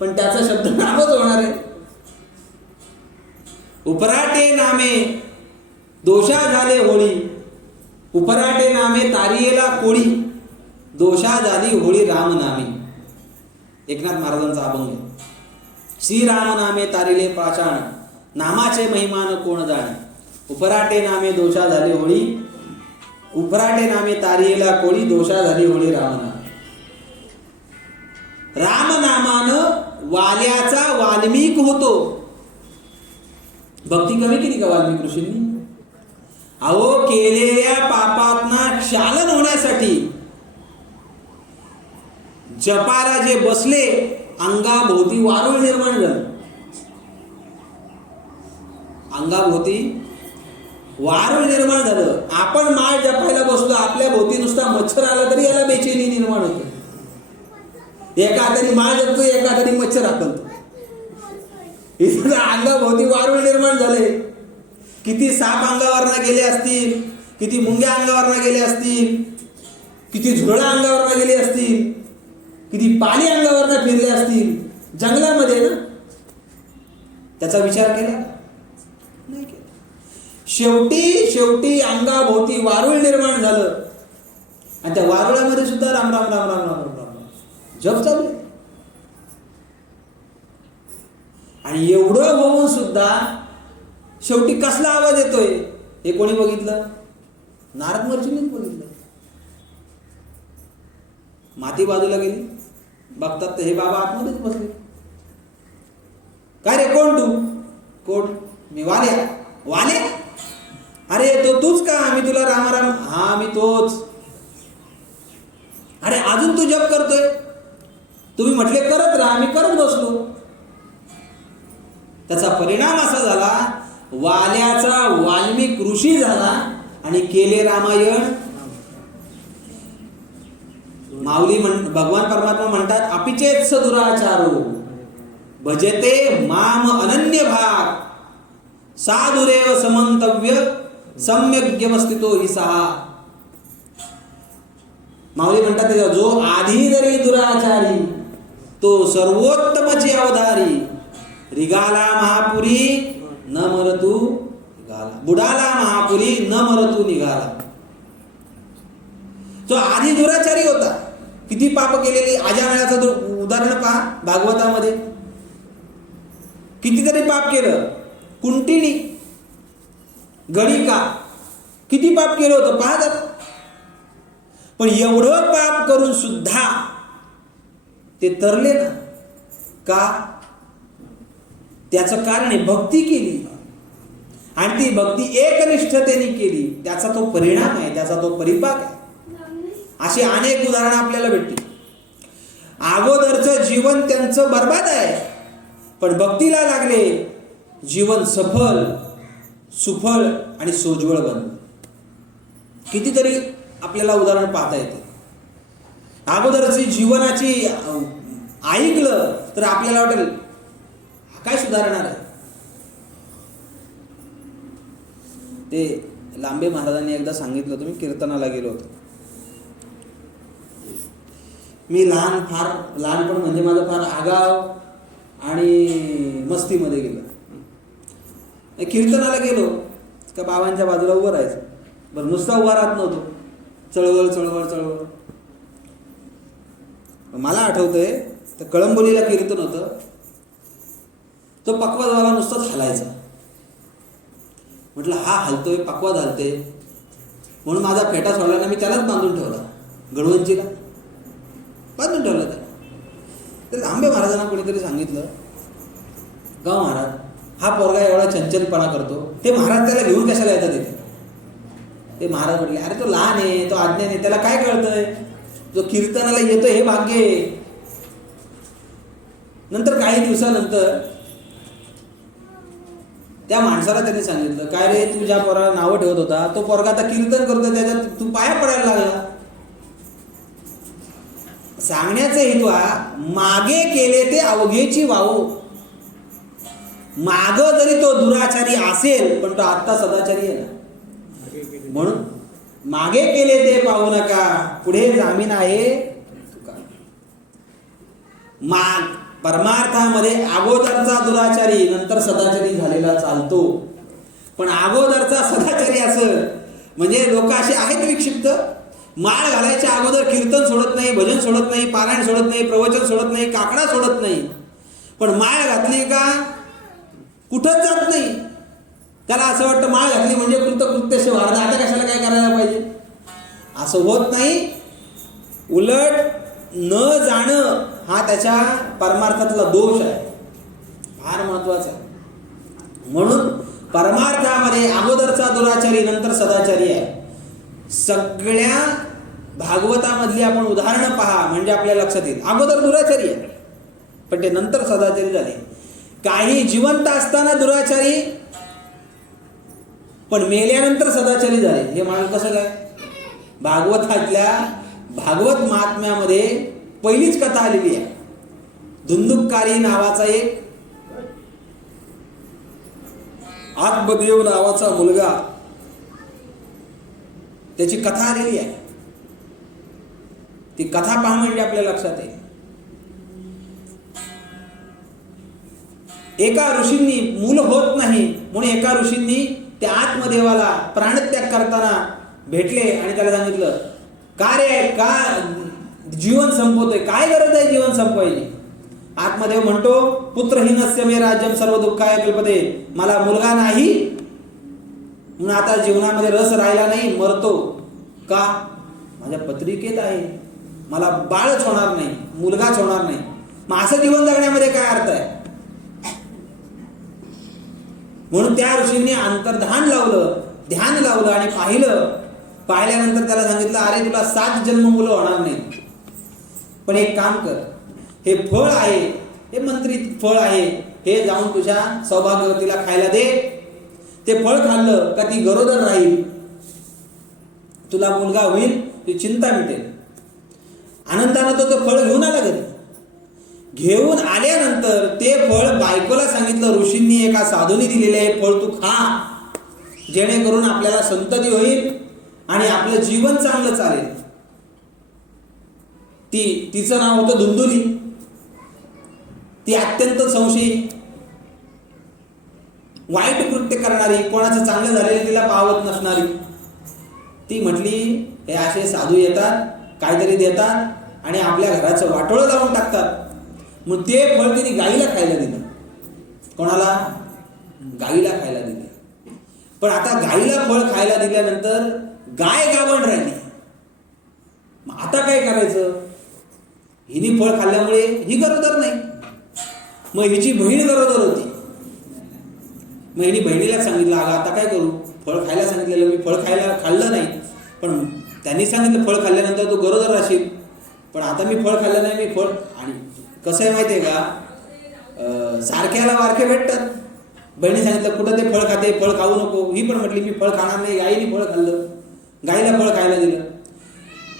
पण त्याचा शब्द नामच होणार आहे. उपराटे नामे दोषा झाले होळी, उपराटे नामे तारियेला कोळी, दोषा झाली होळी राम नामे. एकनाथ महाराजांचा अभंग आहे. श्रीराम नामे तारिले पाषाण, नामाचे महिमान कोण जाणे. उपराटे नामे दोषा झाले होळी, उपराटे नामे तारियेला कोळी, दोषा झाली होळी राम नामे. राम नामानं वाल्याचा वाल्मिक होतो. भक्ती कमी केली का वाल्मिक ऋषींनी? अहो, केलेल्या पापातना क्षालन होण्यासाठी जपाला जे बसले, अंगाभोवती वारुळ निर्माण झालं. अंगाभोवती वारुळ निर्माण झालं. आपण माळ जपायला बसलो, आपल्या भोवती नुसता मच्छर आला तरी याला बेचैनी निर्माण होते. एका हाताने माळ जपतो, एका हाताने मच्छर हाकलतो. इथं अंगाभोवती वारुळ निर्माण झाले. किती साप अंगावरनं गेले असतील, किती मुंग्या अंगावरनं गेले असतील, किती झुरळा अंगावरनं गेले असतील, किती पाणी अंगावरनं फिरले असतील जंगलामध्ये ना. त्याचा विचार केला नाही केला. शेवटी अंगाभोवती वारुळ निर्माण झालं आणि त्या वारुळामध्ये सुद्धा राम राम राम राम राम राम जप चालू. आणि एवढं होऊन सुद्धा शेवटी कसला आवाज येतोय हे कोणी बघितलं? नारद महर्षींनीच बघितलं. माती बाजूला गेली, बघतात तर हे बाबा आतमध्येच बसले. काय रे, कोण तू? कोण? मी वाले. अरे तो तूच का? मी तुला राम राम. हा, मी तोच. अरे अजून तू जप करतोय? तुम्ही म्हटले करत राहा, मी करत बसलो. त्याचा परिणाम असा झाला, वाल्याचा वाल्मिक ऋषी झाला आणि केले रामायण. माऊली भगवान परमात्मा म्हणतात, अपिचेत दुराचारो भजते माम अनन्य भाग, साधुरेव समंतव्य सम्यक व्यवस्थितो हि सहा. माऊली म्हणतात, जो आधी जरी दुराचारी तो सर्वोत्तमची अवधारी, रिगाला महापुरी न मरतू निघाला, बुडाला महापुरी न मरतू निघाला. तो आधी दुराचारी होता, किती पाप केलेली. अजामिळाचं उदाहरण पहा भागवतामध्ये. कितीतरी पाप केलं. कुंटिनी, गणिका किती पाप केलं होतं पाहत. पण एवढं पाप करून सुद्धा ते तरले ना. का? त्याचं कारण आहे भक्ती केली, आणि ती भक्ती एकनिष्ठतेने केली. त्याचा तो परिणाम आहे, त्याचा तो परिपाक आहे. अशी अनेक उदाहरणं आपल्याला भेटतील. अगोदरचं जीवन त्यांचं बर्बाद आहे, पण भक्तीला लागले, जीवन सफल, सुफळ आणि सोज्वळ बनलं. कितीतरी आपल्याला उदाहरण पाहता येते. अगोदरची जीवनाची ऐकलं तर आपल्याला वाटेल काय सुधारणार आहे. ते लांबे महाराजांनी एकदा सांगितलं होतं, मी कीर्तनाला गेलो होतो. मी फार लहानपण म्हणजे माझं फार आगाव आणि मस्तीमध्ये गेलं. कीर्तनाला गेलो का बाबांच्या बाजूला उभं राहायचं. बरं, नुसता उभा राहत नव्हतो, चळवळ चळवळ चळवळ. मला आठवतंय तर कळंबोलीला कीर्तन होतं. तो पक्वादवाला नुसताच हलायचा. म्हटलं हा हलतोय, पक्वाद हलते, म्हणून माझा फेटा सोडला ना, मी त्यालाच बांधून ठेवला, गडवंचीला बांधून ठेवला त्याला. तर आंबे महाराजांना कोणीतरी सांगितलं, गाव महाराज हा पोरगा एवढा चंचलपणा करतो, ते महाराज त्याला घेऊन कशाला येतात तिथे. ते महाराज म्हटले, अरे तो लहान आहे, तो अज्ञान आहे, त्याला काय कळतंय, जो कीर्तनाला येतो हे भाग्य आहे. नंतर काही दिवसानंतर त्या माणसाला त्यांनी सांगितलं, काय रे तू ज्या पोराला नावं ठेवत होता तो पोरगा आता कीर्तन करतो, त्याच्यात तू पाया पडायला लागला. सांगण्याचा हेतू हा, मागे केले ते अवघेची वावो. माग जरी तो दुराचारी असेल पण तो आत्ता सदाचारी आहे ना. म्हणून मागे केले ते पाहू नका, पुढे जामीन आहे तुका. परमार्थामध्ये अगोदरचा दुराचारी नंतर सदाचारी झालेला चालतो. पण अगोदरचा सदाचारी असं म्हणजे लोक असे आहेत विक्षिप्त, माळ घालायच्या अगोदर कीर्तन सोडत नाही, भजन सोडत नाही, पारायण सोडत नाही, प्रवचन सोडत नाही, काकडा सोडत नाही. पण माळ घातली का कुठंच जात नाही. त्याला असं वाटतं माळ घातली म्हणजे कृतकृत्य वाढणं, आता कशाला काय करायला पाहिजे. असं होत नाही. उलट न जाणं हा त्याच्या परमार्थातला दोष आहे, फार महत्वाचा आहे. म्हणून परमार्थामध्ये अगोदरचा दुराचारी नंतर सदाचारी आहे. सगळ्या भागवतामधली आपण उदाहरणं पहा म्हणजे आपल्या लक्षात येईल. अगोदर दुराचारी आहे पण ते नंतर सदाचारी झाले. काही जिवंत असताना दुराचारी पण मेल्यानंतर सदाचारी झाले. हे म्हणाल कसं काय. भागवतातल्या भागवत महात्म्यामध्ये पहिलीच कथा आलेली आहे. धुंदुककारी नावाचा एक आत्मदेव नावाचा मुलगा, त्याची कथा आलेली आहे. ती कथा पहा म्हणजे आपल्या लक्षात येईल. एका ऋषींनी मूल होत नाही म्हणून एका ऋषींनी त्या आत्मदेवाला प्राणत्याग करताना भेटले आणि त्याला सांगितलं, का रे का जीवन संपवतोय, काय गरज आहे जीवन संपवायची. आत्मदेव म्हणतो, पुत्रहीनस्य मे राज्यम सर्व दुःखाय कल्पते. मला मुलगा नाही म्हणून आता जीवनामध्ये रस राहिला नाही, मरतो. का, माझ्या पत्रिकेत आहे मला बाळच होणार नाही, मुलगाच होणार नाही. मग असं जीवन जगण्यामध्ये काय अर्थ आहे. म्हणून त्या ऋषींनी अंतर्धान लावलं, ध्यान लावलं आणि पाहिल्यानंतर त्याला सांगितलं, अरे तुला 7 जन्म मुलं होणार नाही, पण एक काम कर, हे फळ आहे, हे मंत्रित फळ आहे, हे जाऊन तुझ्या सौभाग्यवतीला खायला दे. ते फळ खाल्लं का ती गरोदर राहील, तुला मुलगा होईल, ती चिंता मिटेल. आनंदानं तो फळ घेऊन आला घरी. घेऊन आल्यानंतर ते फळ बायकोला सांगितलं, ऋषींनी एका साधूने दिलेले आहे फळ तू खा, जेणेकरून आपल्याला संतती होईल आणि आपलं जीवन चांगलं चालेल. तिचं नाव होतं धुंदुली. ती अत्यंत संशयी, वाईट कृत्य करणारी, कोणाचं चांगलं झालेलं तिला पावत नसणारी. ती म्हटली, हे असे साधू येतात, काहीतरी देतात आणि आपल्या घराचं वाटोळं लावून टाकतात. मग ते फळ तिने गाईला खायला दिलं. कोणाला? गाईला खायला दिले. पण आता गाईला फळ खायला दिल्यानंतर गाय गावण राहिली. मग आता काय करायचं? हिने फळ खाल्ल्यामुळे ही गरोदर नाही, मग हिची बहीण गरोदर होती. मग हिने बहिणीला सांगितलं, अगं आता काय करू? फळ खायला सांगितलेलं, मी फळ खाल्लं नाही, पण त्यांनी सांगितलं फळ खाल्ल्यानंतर तू गरोदर राहशील, पण आता मी फळ खाल्लं नाही, मी फळ. आणि कसं आहे माहिती आहे का, सारख्याला वारखे भेटतात. बहिणी सांगितलं कुठं ते फळ खाते, फळ खाऊ नको. ही पण म्हटली मी फळ खाणार नाही. गाईने फळ खाल्लं, गाईला फळ खायला दिलं.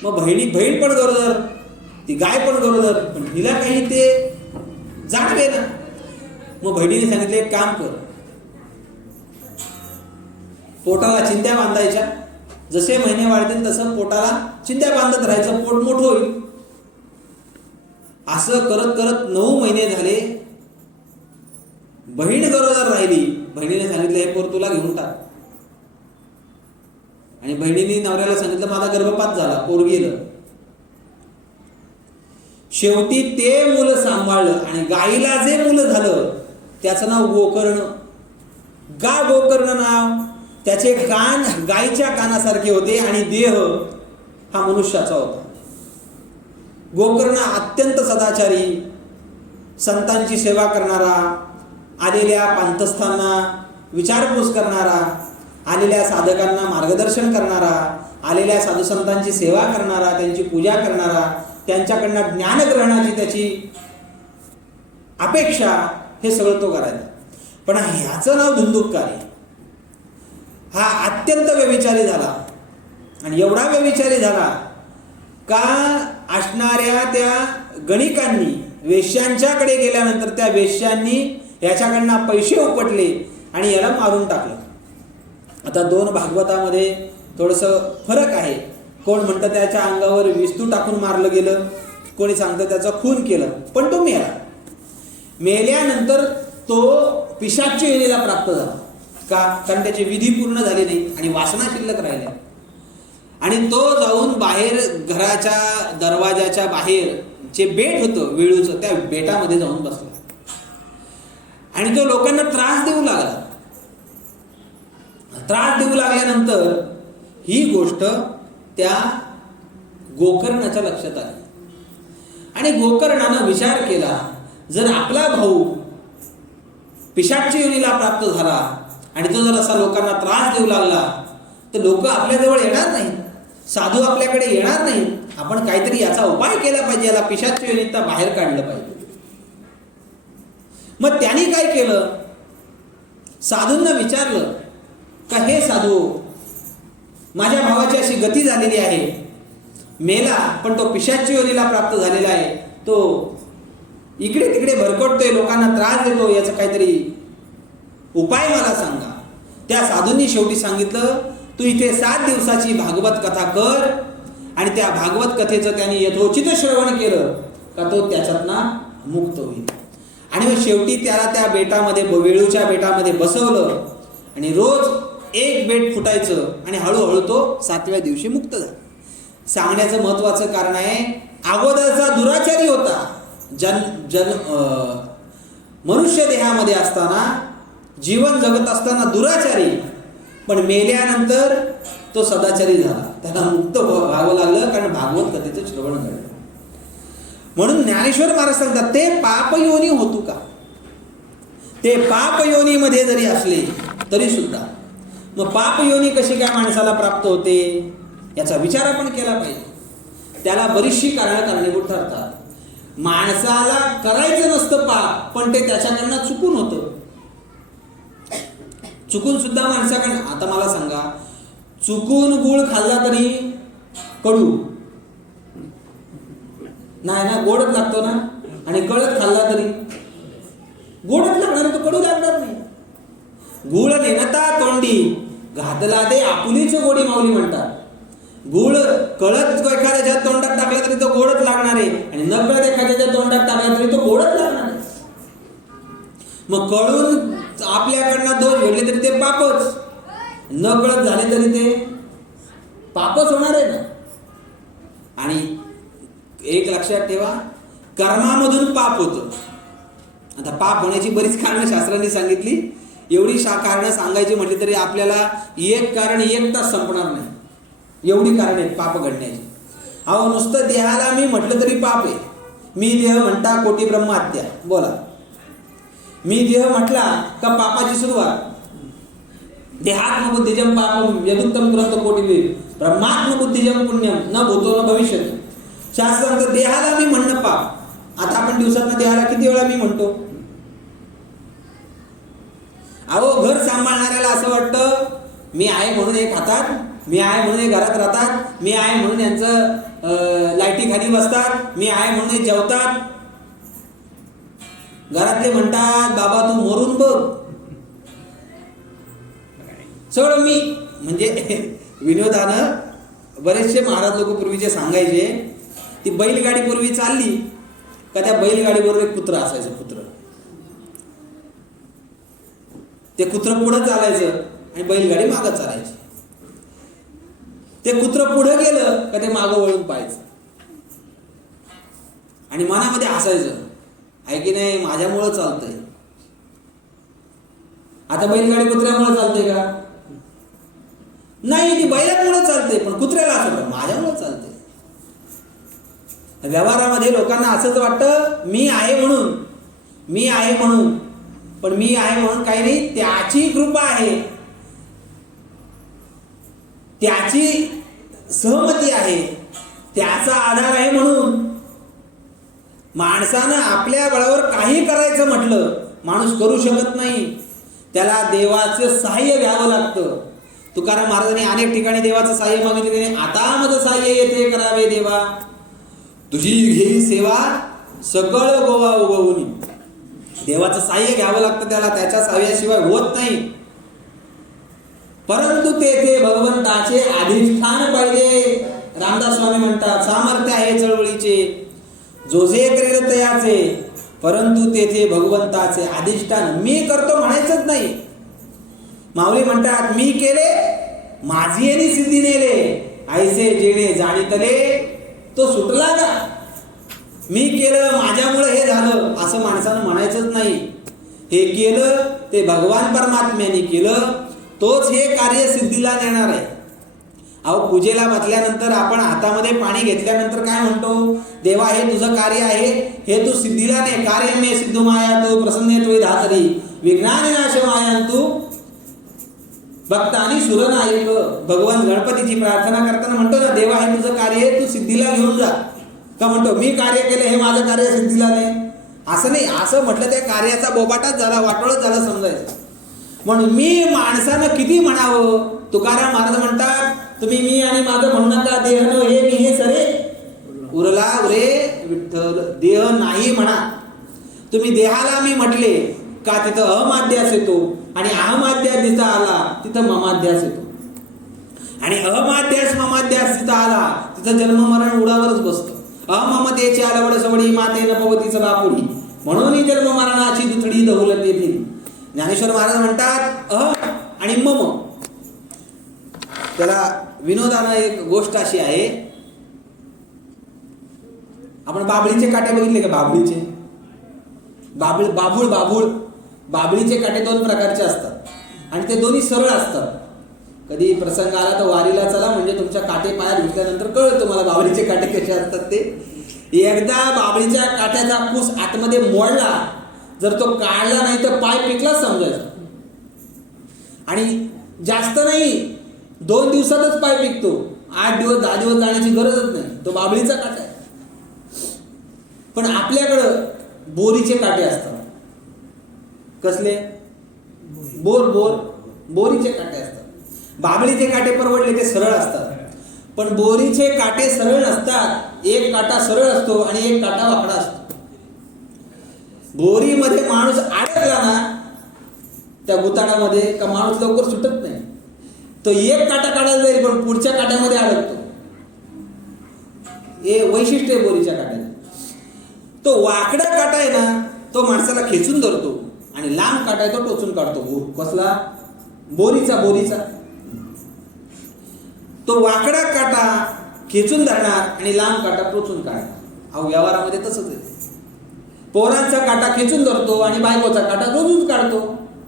मग बहीण पण गरोदर, ती गाय पण गरोदर, पण हिला काही ते जाणवे ना. मग बहिणीने सांगितलं एक काम कर, पोटाला चिंध्या बांधायच्या, जसे महिने वाढतील तसं पोटाला चिंध्या बांधत राहायचं, पोट मोठं होईल. असं करत करत 9 महिने झाले. बहीण गरोदर राहिली. बहिणीने सांगितलं हे पोर तुला घेऊन टाक. आणि बहिणीने नवऱ्याला सांगितलं माझा गर्भपात झाला, पोर गेलं. शेवटी ते मुलं सांभाळलं आणि गाईला जे मुलं झालं त्याचं नाव गोकर्ण. का गोकर्ण नाव? त्याचे कान गायीच्या कानासारखे होते आणि देह हा मनुष्याचा होता. गोकर्ण अत्यंत सदाचारी, संतांची सेवा करणारा, आलेल्या पांतस्थांना विचारपूस करणारा, आलेल्या साधकांना मार्गदर्शन करणारा, आलेल्या साधुसंतांची सेवा करणारा, त्यांची पूजा करणारा, त्यांच्याकडनं ज्ञानग्रहणाची त्याची अपेक्षा, हे सगळं तो करायचा. पण ह्याचं नाव धुंदुककारी. हा अत्यंत व्यभिचारी झाला. आणि एवढा व्यभिचारी झाला का असणाऱ्या त्या गणिकांनी वेश्यांच्याकडे गेल्यानंतर त्या वेश्यांनी याच्याकडनं पैसे उपटले आणि याला मारून टाकलं. आता 2 भागवतामध्ये थोडंसं फरक आहे. कोण म्हणतं त्याच्या अंगावर विस्तू टाकून मारलं गेलं, कोणी सांगतं त्याचं खून केलं, पण तो मेला. मेल्यानंतर तो पिशाच्य योनीला प्राप्त झाला. का? कारण त्याची विधी पूर्ण झाली नाही आणि वासना शिल्लक राहिल्या. आणि तो जाऊन बाहेर घराच्या दरवाजाच्या बाहेर जे बेट होतं वेळूचं, त्या बेटामध्ये जाऊन बसला आणि तो लोकांना त्रास देऊ लागला. त्रास देऊ लागल्यानंतर ही गोष्ट त्या गोकर्णाच्या लक्षात आली आणि गोकर्णानं विचार केला, जर आपला भाऊ पिशाच्य योनीला प्राप्त झाला आणि तो जर असा लोकांना त्रास देऊ लागला तर लोक आपल्याजवळ येणार नाहीत, साधू आपल्याकडे येणार नाहीत. आपण काहीतरी याचा उपाय केला पाहिजे, याला पिशाच्य योनीतनं बाहेर काढलं पाहिजे. मग त्यांनी काय केलं? साधूंना विचारलं का हे साधू, माझ्या भावाची अशी गती झालेली आहे, मेला पण तो पिशाच्य योनीला प्राप्त झालेला आहे, तो इकडे तिकडे भरकटतोय, लोकांना त्रास देतो, याचा काहीतरी उपाय मला सांगा. त्या साधूंनी शेवटी सांगितलं, तू इथे 7 दिवसाची भागवत कथा कर आणि त्या भागवत कथेचं त्यांनी यथोचित श्रवण केलं का तो त्याच्यातनं मुक्त होईल. आणि मग शेवटी त्याला त्या बेटामध्ये, वेळूच्या बेटामध्ये बसवलं आणि रोज एक बेट फुटायचं आणि हळूहळू तो 7व्या दिवशी मुक्त झाला. सांगण्याचं महत्वाचं कारण आहे, अगोदरचा दुराचारी होता, मनुष्य देहामध्ये असताना, जीवन जगत असताना दुराचारी, पण मेल्यानंतर तो सदाचारी झाला. त्याला मुक्त व्हावं लागलं कारण भागवत कथेचं श्रवण झालं. म्हणून ज्ञानेश्वर महाराज सांगतात, ते पापयोनी होतो का? ते पापयोनीमध्ये जरी असले तरी सुद्धा, मग पापयोनी कशी काय माणसाला प्राप्त होते याचा विचार आपण केला पाहिजे. त्याला बरीचशी कारणं कारणीभूत ठरतात. माणसाला करायचं नसतं पाप, पण ते त्याच्याकडनं चुकून होतं. चुकून सुद्धा माणसाकडनं, आता मला सांगा, चुकून गुळ खाल्ला तरी कडू नाही ना, गोडच लागतो ना. आणि कळत खाल्ला तरी गोडच लागणार, तो कडू लागणार नाही. गुळ नेनता तोंडी घातला ते आपुलीच गोडी माऊली म्हणतात. गुळ कळत एखाद्याच्या तोंडात टाकला तरी तो गोडच लागणार आहे आणि न कळत एखाद्याच्या तोंडात टाकला तरी तो गोडच लागणार आहे. मग कळून आपल्याकडनं दोष घडले तरी ते पापच, न कळत झाले तरी ते पापच होणार आहे ना. आणि एक लक्षात ठेवा, कर्मामधून पाप होतं आता पाप होण्याची बरीच कारणं शास्त्रांनी सांगितली. एवढी कारणं सांगायची म्हटली तरी आपल्याला एक कारण 1 तास संपणार नाही. एवढी कारणं आहेत पाप घडण्याची. अहो नुसतं देहाला मी म्हटलं तरी पाप आहे. मी देह म्हणता कोटी ब्रह्म हत्या. बोला, मी देह म्हटला का पापाची सुरुवात. देहात्मबुद्धीजम पापम यदुत्तम ग्रंथ कोटी वेद ब्रह्मात्मबुद्धीजम पुण्यम न भूतो न भविष्यति. शास्त्रांचं देहाला मी म्हणणं पाप. आता आपण दिवसातनं देहाला किती वेळा मी म्हणतो. अहो घर सांभाळणाऱ्याला असं वाटतं मी आहे म्हणून हे खातात, मी आहे म्हणून हे घरात राहतात, मी आहे म्हणून यांचं लाईटी खाली बसतात, मी आहे म्हणून हे जेवतात. घरातले म्हणतात बाबा तू मरून बघ. सगळं मी म्हणजे विनोदानं बरेचसे महाराज लोक पूर्वीचे सांगायचे, ती बैलगाडी पूर्वी चालली का त्या बैलगाडीबरोबर एक कुत्रं असायचं. ते कुत्रं पुढं चालायचं आणि बैलगाडी मागं चालायची. ते कुत्रं पुढं गेलं का ते मागं वळून पाहायचं आणि मनामध्ये हसायचं, आहे की नाही माझ्यामुळं चालतंय. आता बैलगाडी कुत्र्यामुळे चालते का? नाही, ती बैलांमुळे चालते. पण कुत्र्याला असं माझ्यामुळे चालते. व्यवहारामध्ये लोकांना असंच वाटतं मी आहे म्हणून, मी आहे म्हणून. पण मी आहे म्हणून काही नाही, त्याची कृपा आहे, त्याची सहमती आहे, त्याचा आधार आहे. म्हणून माणसानं आपल्या बळावर काही करायचं म्हटलं माणूस करू शकत नाही. त्याला देवाचं सहाय्य घ्यावं लागतं. तुकाराम महाराजांनी अनेक ठिकाणी देवाचं सहाय्य मागितले. आता मद सहाय्य येते करावे देवा, तुझी घेई सेवा सकळ गोवा उगवून. देवाचं सहाय्य घ्यावं लागतं त्याला, त्याच्या सहाय्याशिवाय होत नाही. परंतु तेथे भगवंताचे अधिष्ठान पाहिजे. रामदास स्वामी म्हणतात सामर्थ्य आहे चळवळीचे, जो जे करेल तयाचे, परंतु तेथे भगवंताचे अधिष्ठान. मी करतो म्हणायचंच नाही. माऊली म्हणतात मी केले माझी येणी सिद्धी नेले, ऐसे जेणे जाणीतले तो सुटला का. मी केलं माझ्यामुळे हे झालं असं माणसानं म्हणायचंच नाही. हे केलं ते भगवान परमात्म्याने केलं, तोच हे कार्य सिद्धीला नेणार आहे. अहो पूजेला बसल्यानंतर आपण हातामध्ये पाणी घेतल्यानंतर काय म्हणतो, देवा हे तुझं कार्य आहे, हे तू सिद्धीला ने. कार्य मे सिद्धू माया तू प्रसन्नेत्वे धातरी विज्ञान नाश मायांतू भक्तानी सुरनायक. भगवान गणपतीची प्रार्थना करताना म्हणतो ना, देवा हे तुझं कार्य आहे, तू सिद्धीला घेऊन जा. का म्हणतो मी कार्य केलं हे माझं कार्य सिद्धीला नाही. असं नाही. असं म्हटलं त्या कार्याचा बोबाटाच झाला, वाटोळच झाला समजायचं. म्हणून मी माणसानं किती म्हणावं. तुकाराम महाराज म्हणतात तुम्ही मी आणि माझं म्हणू नका, देह न हे मी हे सरे उरला उरे विठ्ठल. देह नाही म्हणा. तुम्ही देहाला मी म्हटले का तिथं अहमाध्यास येतो, आणि अहमाध्यास जिथं आला तिथं ममाध्यास येतो, आणि अहमाध्यास ममाध्यास जिथं आला तिथं जन्म मरण उडावरच बसतो. अहममतेची आलवड सवडी माते नपवतीचं बापुडी, म्हणून जन्म मरणाची दुथडी दहुलते भिन. ज्ञानेश्वर महाराज म्हणतात अह आणि मम. त्याला विनोदानं एक गोष्ट अशी आहे, आपण बाबळीचे काटे बघितले का. बाबळीचे बाबूळ बाबळीचे काटे 2 प्रकारचे असतात आणि ते दोन्ही सरळ असतात. कधी प्रसंग आला तर वारीला चला, म्हणजे तुमच्या काटे पायात घेतल्यानंतर कळलं तुम्हाला बाबळीचे काटे कसे असतात ते. एकदा बाबळीच्या काट्याचा कूस आतमध्ये मोडला, जर तो काढला नाही तर पाय पिकलाच समजायचा. आणि जास्त नाही, 2 दिवसातच पाय पिकतो. 8 दिवस 10 दिवस जाण्याची गरजच नाही. तो बाबळीचा काटा आहे. पण आपल्याकडं बोरीचे काटे असतात. कसले? बोरीचे काटे असतात. बाबळीचे काटे परवडले, ते सरळ असतात. पण बोरीचे काटे सरळ नसतात. एक काटा सरळ असतो आणि एक काटा वाकडा असतो. बोरीमध्ये माणूस अडकला ना त्या गुताडामध्ये का माणूस लवकर सुटत नाही. तो एक काटा काढायला जाईल पण पुढच्या काट्यामध्ये अडकतो. हे वैशिष्ट्य आहे बोरीच्या काट्याचं. तो वाकडा काटा आहे ना तो माणसाला खेचून धरतो, आणि लांब काटा आहे तो टोचून काढतो. कसला? बोरीचा. तो वाकडा काटा खेचून धरणार आणि लांब काटा टोचून काढणार. अहो व्यवहारामध्ये तसंच आहे. पोरांचा काटा खेचून धरतो आणि बायकोचा काटा रोजून काढतो.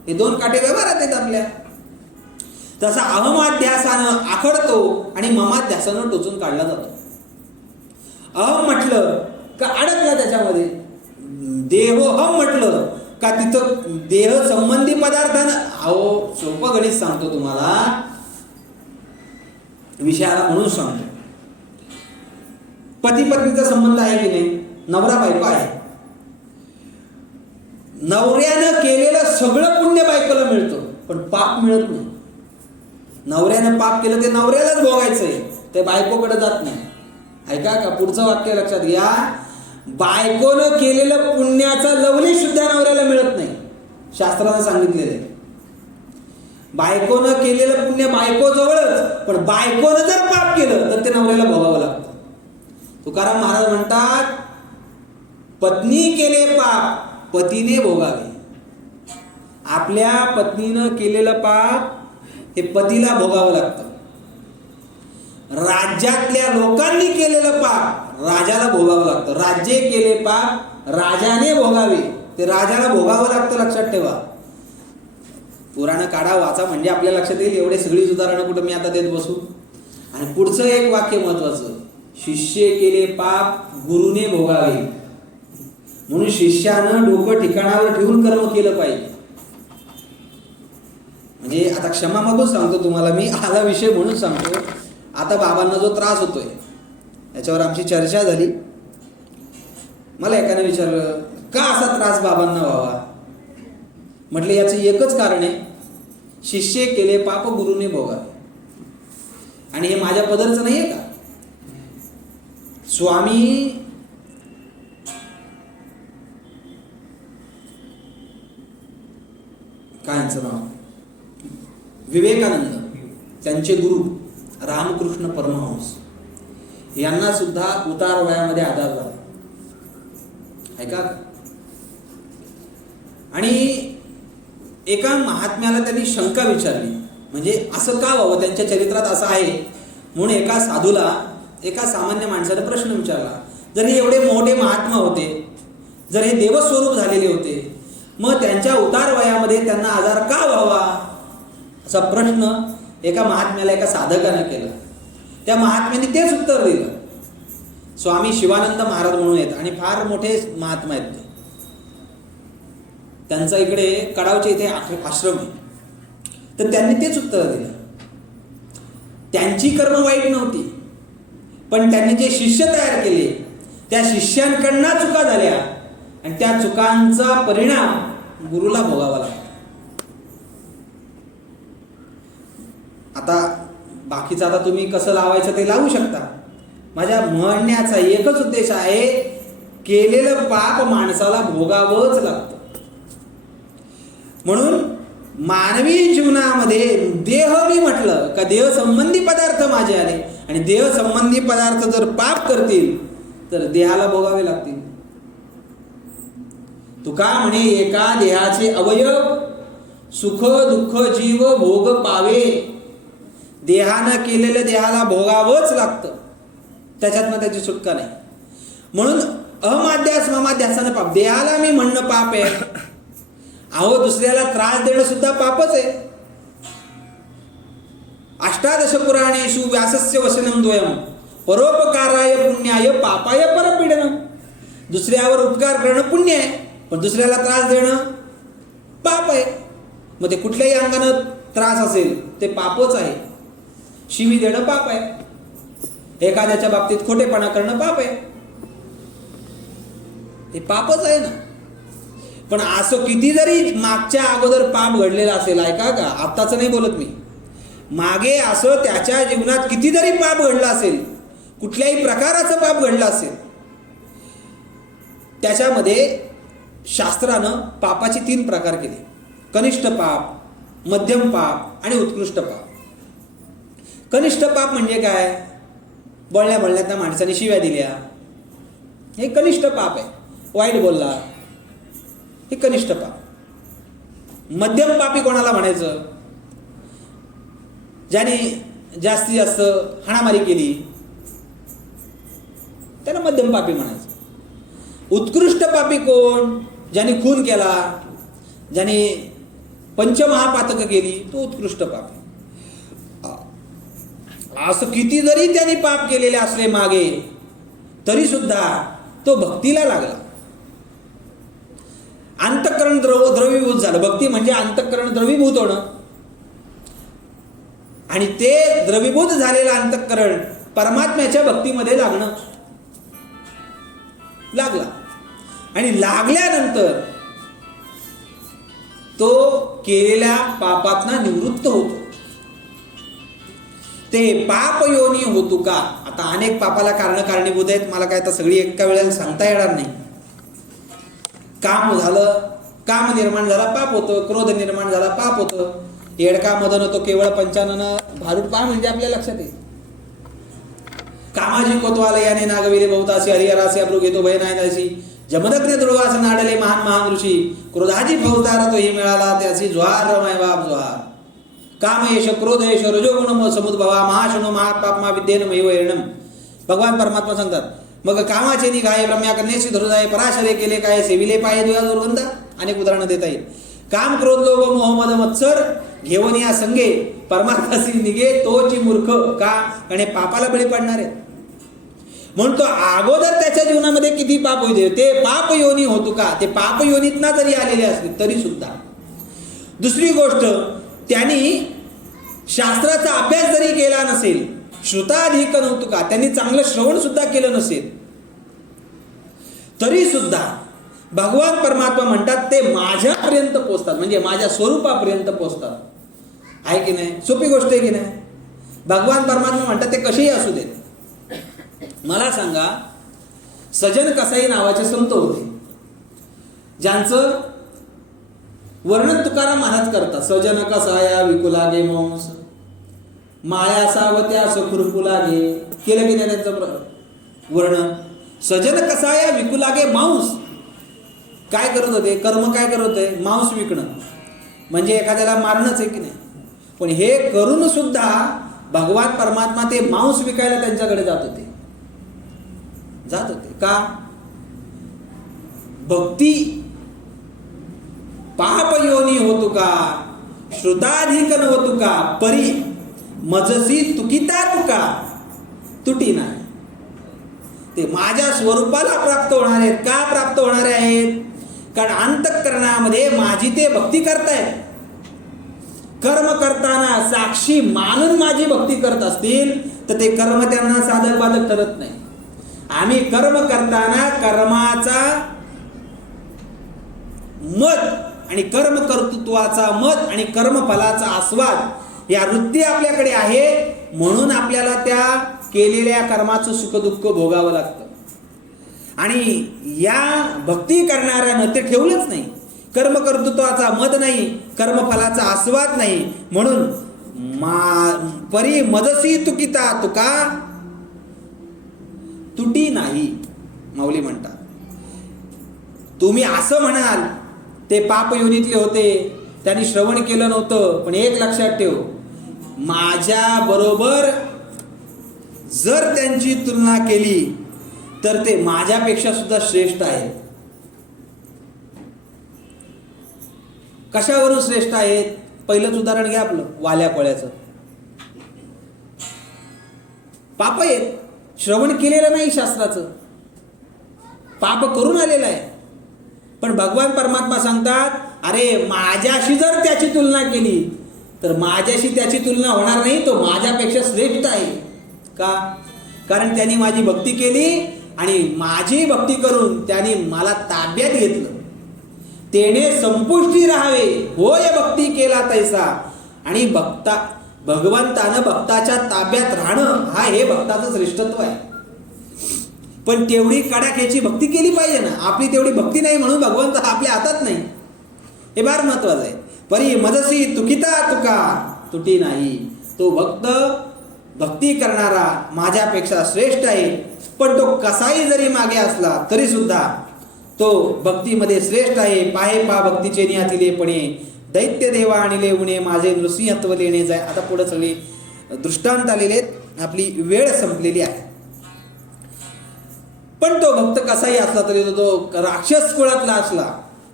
हे दोन काटे व्यवहारात आहेत आपल्या. तसा अहमाध्यासानं आखडतो आणि ममाध्यासानं टोचून काढला जातो. अहम म्हटलं का अडकला त्याच्यामध्ये, देहोहम म्हटलं का तिथं देह संबंधी पदार्थानं. अहो सोपं गणित सांगतो तुम्हाला, विषयाला म्हणून सांगतो. पती पत्नीचा संबंध आहे की नाही, नवरा बायको आहे. नवऱ्यानं केलेलं सगळं पुण्य बायकोला मिळतं, पण पाप मिळत नाही. नवऱ्यानं पाप केलं ते नवऱ्यालाच भोगायचंय, ते बायकोकडे जात नाही. ऐका का, पुढचं वाक्य लक्षात घ्या. बायकोनं केलेलं पुण्याचा लवलेश सुद्धा नवऱ्याला मिळत नाही, शास्त्रानं सांगितलेलं आहे. बायकोनं केलेलं पुण्य बायको जवळच, पण बायकोनं जर पाप केलं तर ते नवऱ्याला भोगावं लागतं. तुकाराम महाराज म्हणतात, पत्नी केले पाप पतीने भोगावे. आपल्या पत्नीनं केलेलं पाप हे पतीला भोगावं लागतं. राज्यातल्या लोकांनी केलेलं पाप राजाला भोगावं लागतं. राज्ये केले पाप राजाने भोगावे, ते राजाला भोगावं लागतं. लक्षात ठेवा. पुराण काढा, वाचा, म्हणजे आपल्या लक्षात येईल. एवढे सगळी उदाहरणं कुठं मी आता देत बसू. आणि पुढचं एक वाक्य महत्वाचं, शिष्य केले पाप गुरुने भोगावे. म्हणून शिष्यानं डोकं ठिकाणावर ठेवून कर्म केलं पाहिजे. म्हणजे आता क्षमा मागून सांगतो तुम्हाला मी, आला विषय म्हणून सांगतो. आता बाबांना जो त्रास होतोय याच्यावर आमची चर्चा झाली. मला एकाने विचारलं, का असा त्रास बाबांना व्हावा? म्हटलं याचं एकच कारण आहे, शिष्य केले पाप गुरुने भोगावे. आणि हे माझ्या पदरचं नाहीये का? स्वामी कायचं नाव, विवेकानंद, त्यांचे गुरु रामकृष्ण परमहंस यांना सुद्धा उतार वयामध्ये आधार झाला. ऐका. आणि एका महात्म्याला त्यांनी शंका विचारली, म्हणजे असं का व्हावं, त्यांच्या चरित्रात असं आहे म्हणून. एका साधूला एका सामान्य माणसाने प्रश्न विचारला, जर हे एवढे मोठे महात्मा होते, जर हे देवस्वरूप झालेले होते, मग त्यांच्या उतार वयामध्ये त्यांना आजार का व्हावा, असा प्रश्न एका महात्म्याला एका साधकाने केला. त्या महात्म्याने तेच उत्तर दिलं. स्वामी शिवानंद महाराज म्हणून आहेत आणि फार मोठे महात्मा आहेत ते. त्यांचा इकडे कडावच्या इथे आश्रम आहे. तर त्यांनी तेच उत्तर दिलं. त्यांची कर्म वाईट नव्हती, पण त्यांनी जे शिष्य तयार केले त्या शिष्यांकडनं चुका झाल्या आणि त्या चुकांचा परिणाम गुरुला भोगावा लागला. आता बाकीचं आता तुम्ही कसं लावायचं ते लावू शकता. माझ्या म्हणण्याचा एकच उद्देश आहे, केलेलं पाप माणसाला भोगावंच लागतं. म्हणून मानवी जीवनामध्ये देह मी म्हटलं का देह संबंधी पदार्थ माझे आले आणि देह संबंधी पदार्थ जर पाप करतील तर देहाला भोगावे लागतील. तुका म्हणे, एका देहाचे अवयव सुख दुःख जीव भोग पावे. देहानं केलेलं देहाला भोगावंच लागतं, त्याच्यातनं त्याची सुटका नाही. म्हणून अहमाध्यास ममाध्यासानं पाप. देहाला मी म्हणणं पाप आहे. अहो, दुसऱ्याला त्रास देणं सुद्धा पापच आहे. अष्टादश पुराणेषु व्यासस्य वचनं द्वयम् परोपकाराय पुण्याय पापाय परपीडनम्. दुसऱ्यावर उपकार करणं पुण्य आहे, पण दुसऱ्याला त्रास देणं पाप आहे. मग ते कुठल्याही अंगानं त्रास असेल ते पापच आहे. शिवी देणं पाप आहे, एखाद्याच्या बाबतीत खोटेपणा करणं पाप आहे, हे पापच आहे ना. पण असं किती जरी मागच्या अगोदर पाप घडलेलं असेल, ऐका का, आत्ताचं नाही बोलत मी, मागे असं त्याच्या जीवनात किती जरी पाप घडलं असेल, कुठल्याही प्रकाराचं पाप घडलं असेल, त्याच्यामध्ये शास्त्रानं पापाचे 3 प्रकार केले. कनिष्ठ पाप, मध्यम पाप आणि उत्कृष्ट पाप. कनिष्ठ पाप म्हणजे काय? बोलण्या बोलण्यात माणसाने शिव्या दिल्या, हे कनिष्ठ पाप आहे. वाईट बोलला, हे कनिष्ठ पाप. मध्यम पापी कोणाला म्हणायचं? ज्याने जास्तीत जास्त हाणामारी केली त्याला मध्यम पापी म्हणायचं. उत्कृष्ट पापी कोण? ज्याने खून केला, ज्याने पंचमहापातक केली, तो उत्कृष्ट पापी. असं किती जरी त्यांनी पाप केलेले असले मागे, तरी सुद्धा तो भक्तीला लागला. अंतःकरण द्रवीभूत झालं. भक्ती म्हणजे अंतःकरण द्रवीभूत होणं, आणि ते द्रवीभूत झालेलं अंतःकरण परमात्म्याच्या भक्तीमध्ये लागला. आणि लागल्यानंतर तो केलेल्या पापातनं निवृत्त होतो. ते पाप योनी होतो का? आता अनेक पापाला कारणीभूत आहेत. मला काय तर सगळी एका वेळेला सांगता येणार नाही. काम झालं, काम निर्माण झाला, पाप होतं. क्रोध निर्माण झाला, पाप होतं. येडका मदन होतो केवळ पंचानन भारूड पा म्हणजे आपल्या लक्षात येईल. कामाजी कोतवालयाने नागविले बहुतासी, हरिहरासी अब्रू घेतो भय नाही दासी. जमदग्ने दुर्वास नाडले महान महान ऋषी. क्रोधाची फौजदार तो ही मिळाला त्याची ज्वार माय बाप ज्वार. कामयेश क्रोधयेश रजोगुण समुद्भवा महाशनो महापापमा विद्येन मैवैरणम. भगवान परमात्मा सांगतात, मग कामाचे निघाये ब्रह्म्या कन्येशी धरुजाये. पराशरे केले काय सेविले पाये दुया दुर्गंध. अनेक उदाहरणं देता येईल. काम क्रोध लोभ मोह मद मत्सर घेऊन या संगे परमार्थासी निघे तोची मूर्ख. का? आणि पापाला बळी पडणार आहे. म्हणून तो अगोदर त्याच्या जीवनामध्ये किती पाप होते, ते पाप योनी होतो का? ते पाप योनीतना जरी आलेले असले तरी सुद्धा. दुसरी गोष्ट, त्यांनी शास्त्राचा अभ्यास जरी केला नसेल, श्रुताधिक नव्हतो का, त्यांनी चांगलं श्रवण सुद्धा केलं नसेल, तरी सुद्धा भगवान परमात्मा म्हणतात ते माझ्यापर्यंत पोहोचतात, म्हणजे माझ्या स्वरूपापर्यंत पोहोचतात. आहे की नाही? सोपी गोष्ट आहे की नाही? भगवान परमात्मा म्हणतात ते कसेही असू देत. मला सांगा, सजन कसाई नावाचे संत होते, ज्यांचं वर्णन तुकाराम महाराज करतात. सजन कसाया विकुला गे मांस, माया सावत्या सखुरपू लागे. केलं की नाही त्यांचं वर्णन? सजन कसाया विकुला गे मांस. काय करत होते? कर्म काय करत होते? मांस विकणं, म्हणजे एखाद्याला मारणंच आहे की नाही. पण हे करून सुद्धा भगवान परमात्मा ते मांस विकायला त्यांच्याकडे जात होते. का? भक्ती पाप योनी होतो का, श्रुताधिक होतो का, परी मजसी तुकिता तुका तुटी नाही. ते माझ्या स्वरूपाला प्राप्त होणार आहेत. का प्राप्त होणारे आहेत? कारण अंतःकरणामध्ये माझी ते भक्ती करतायत. कर्म करताना साक्षी मानून माझी भक्ती करत असतील तर ते कर्म त्यांना साधक बाधक ठरत नाही. आम्ही कर्म करताना कर्माचा मत आणि कर्म कर्तृत्वाचा मत आणि कर्मफलाचा आस्वाद या वृत्ती आपल्याकडे आहे, म्हणून आपल्याला त्या केलेल्या कर्माचं सुखदुःख भोगावं लागतं. आणि या भक्ती करणाऱ्यानं ते ठेवलंच नाही. कर्म कर्तृत्वाचा मत नाही, कर्मफलाचा आस्वाद नाही, म्हणून परी मजसी तुकिता तुका तुटी नाही. माऊली म्हणतात, तुम्ही असं म्हणाल ते पाप योनीतले होते, त्यांनी श्रवण केलं नव्हतं, पण एक लक्षात ठेव, माझ्या बरोबर जर त्यांची तुलना केली तर ते माझ्यापेक्षा सुद्धा श्रेष्ठ आहेत. कशावरून श्रेष्ठ आहेत? पहिलंच उदाहरण घ्या आपलं, वाल्या कोळ्याचं. पाप आहेत, श्रवण केलेलं नाही शास्त्राचं, पाप करून आलेलं आहे. पण भगवान परमात्मा सांगतात, अरे माझ्याशी जर त्याची तुलना केली तर माझ्याशी त्याची तुलना होणार नाही, तो माझ्यापेक्षा श्रेष्ठ आहे. का? कारण त्यांनी माझी भक्ती केली आणि माझी भक्ती करून त्यांनी मला ताब्यात घेतलं. तेने संपुष्टी राहावे होय भक्ती केला तैसा. आणि भगवंतानं भक्ताच्या ताब्यात राहणं हा हे भक्ताचं श्रेष्ठत्व आहे. पण तेवढी कडाक्याची भक्ती केली पाहिजे ना. आपली तेवढी भक्ती नाही म्हणून भगवंत आपल्या हातात नाही, हे फार महत्वाचं आहे. परी मजसी तुकिता तुका तुटी नाही. तो भक्त भक्ती करणारा माझ्यापेक्षा श्रेष्ठ आहे. पण तो कसाही जरी मागे असला तरी सुद्धा तो भक्तीमध्ये श्रेष्ठ आहे. पाहे पा भक्तीचे नियातिलेपणे दैत्य देवा आणले उणे माझे नृसिंहत्व लेणे जाय. आता पुढे सगळे दृष्टांत आलेले आहेत. आपली वेळ संपलेली आहे. पण तो भक्त कसाही असला तरी तो राक्षस कुळातला असला.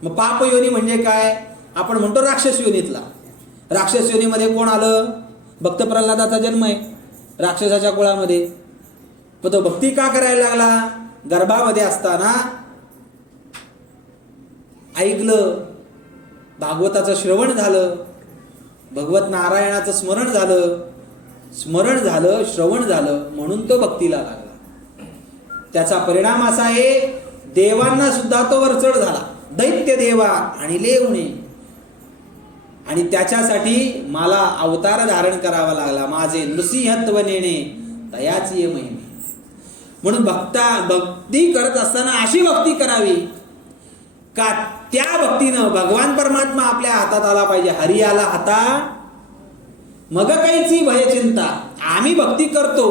मग पाप योनी म्हणजे काय? आपण म्हणतो राक्षस योनीतला. राक्षस योनीमध्ये कोण आलं? भक्त प्रल्हादाचा जन्म आहे राक्षसाच्या कुळामध्ये. पण तो भक्ती का करायला लागला? गर्भामध्ये असताना ऐकलं, भागवताचं श्रवण झालं, भगवत नारायणाचं स्मरण झालं, श्रवण झालं, म्हणून तो भक्तीला लागला. त्याचा परिणाम असा आहे, देवांना सुद्धा तो वरचढ झाला. दैत्य देवा आणि लेवणे. आणि त्याच्यासाठी मला अवतार धारण करावा लागला. माझे नृसिंहत्व नेणे तयाची महिने. म्हणून भक्ती करत असताना अशी भक्ती करावी का त्या भक्तीनं भगवान परमात्मा आपल्या हातात आला पाहिजे. हरी आला हाता मग काहीची भयचिंता. आम्ही भक्ती करतो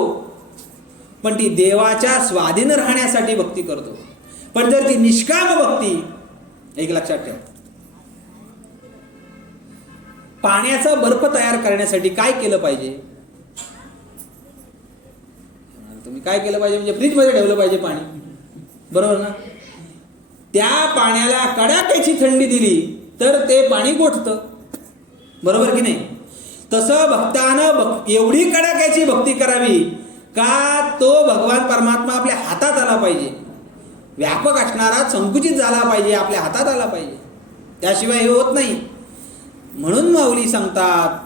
पण ती देवाच्या स्वाधीन राहण्यासाठी भक्ती करतो. पण जर ती निष्काम भक्ती, एक लक्षात ठेवा, पाण्याचा बर्फ तयार करण्यासाठी काय केलं पाहिजे? तुम्ही काय केलं पाहिजे? म्हणजे फ्रीजमध्ये ठेवलं पाहिजे पाणी, बरोबर ना? त्या पाण्याला कडाक्याची थंडी दिली तर ते पाणी गोठतं, बरोबर की नाही? तसं भक्तानं एवढी कडाक्याची भक्ती करावी का तो भगवान परमात्मा आपल्या हातात आला पाहिजे. व्यापक असणारा संकुचित झाला पाहिजे, आपल्या हातात आला पाहिजे. त्याशिवाय हे होत नाही. म्हणून माऊली सांगतात,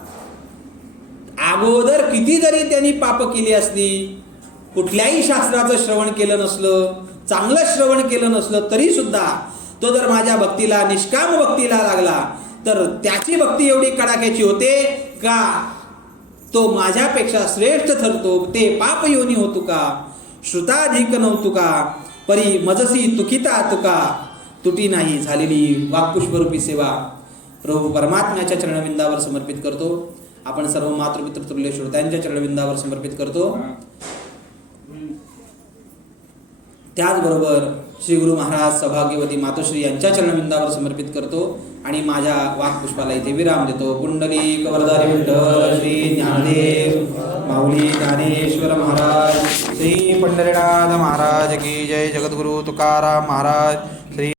अगोदर किती जरी त्यांनी पाप केली असली, कुठल्याही शास्त्राचं श्रवण केलं नसलं, चांगलं श्रवण केलं नसलं, तरी सुद्धा तो जर माझ्या भक्तीला, निष्काम भक्तीला लागला तर त्याची भक्ती एवढी कडाक्याची होते का तो माझ्यापेक्षा श्रेष्ठ ठरतो. ते पाप योनी होतो का, श्रुताधिक नव्हतो का, परी मजसी तुकिता तुका, तुटी नाही झालेली वाक्पुष्परूपी सेवा प्रभू परमात्म्याच्या चरणविंदावर समर्पित करतो. आपण सर्व मातृपितृ तुल्य श्रोत्यांच्या चरणविंदावर समर्पित करतो. त्याचबरोबर श्री गुरु महाराज सौभाग्यवती मातोश्री यांच्या चरणविंदावर समर्पित करतो आणि माझ्या वाक्पुष्पाला इथे विराम देतो. पुंडलिक वरदारी विठ्ठल श्री ज्ञानदेव माऊली ज्ञानेश्वर महाराज, श्री पंढरीनाथ महाराज की जय. जगद्गुरु तुकाराम महाराज, श्री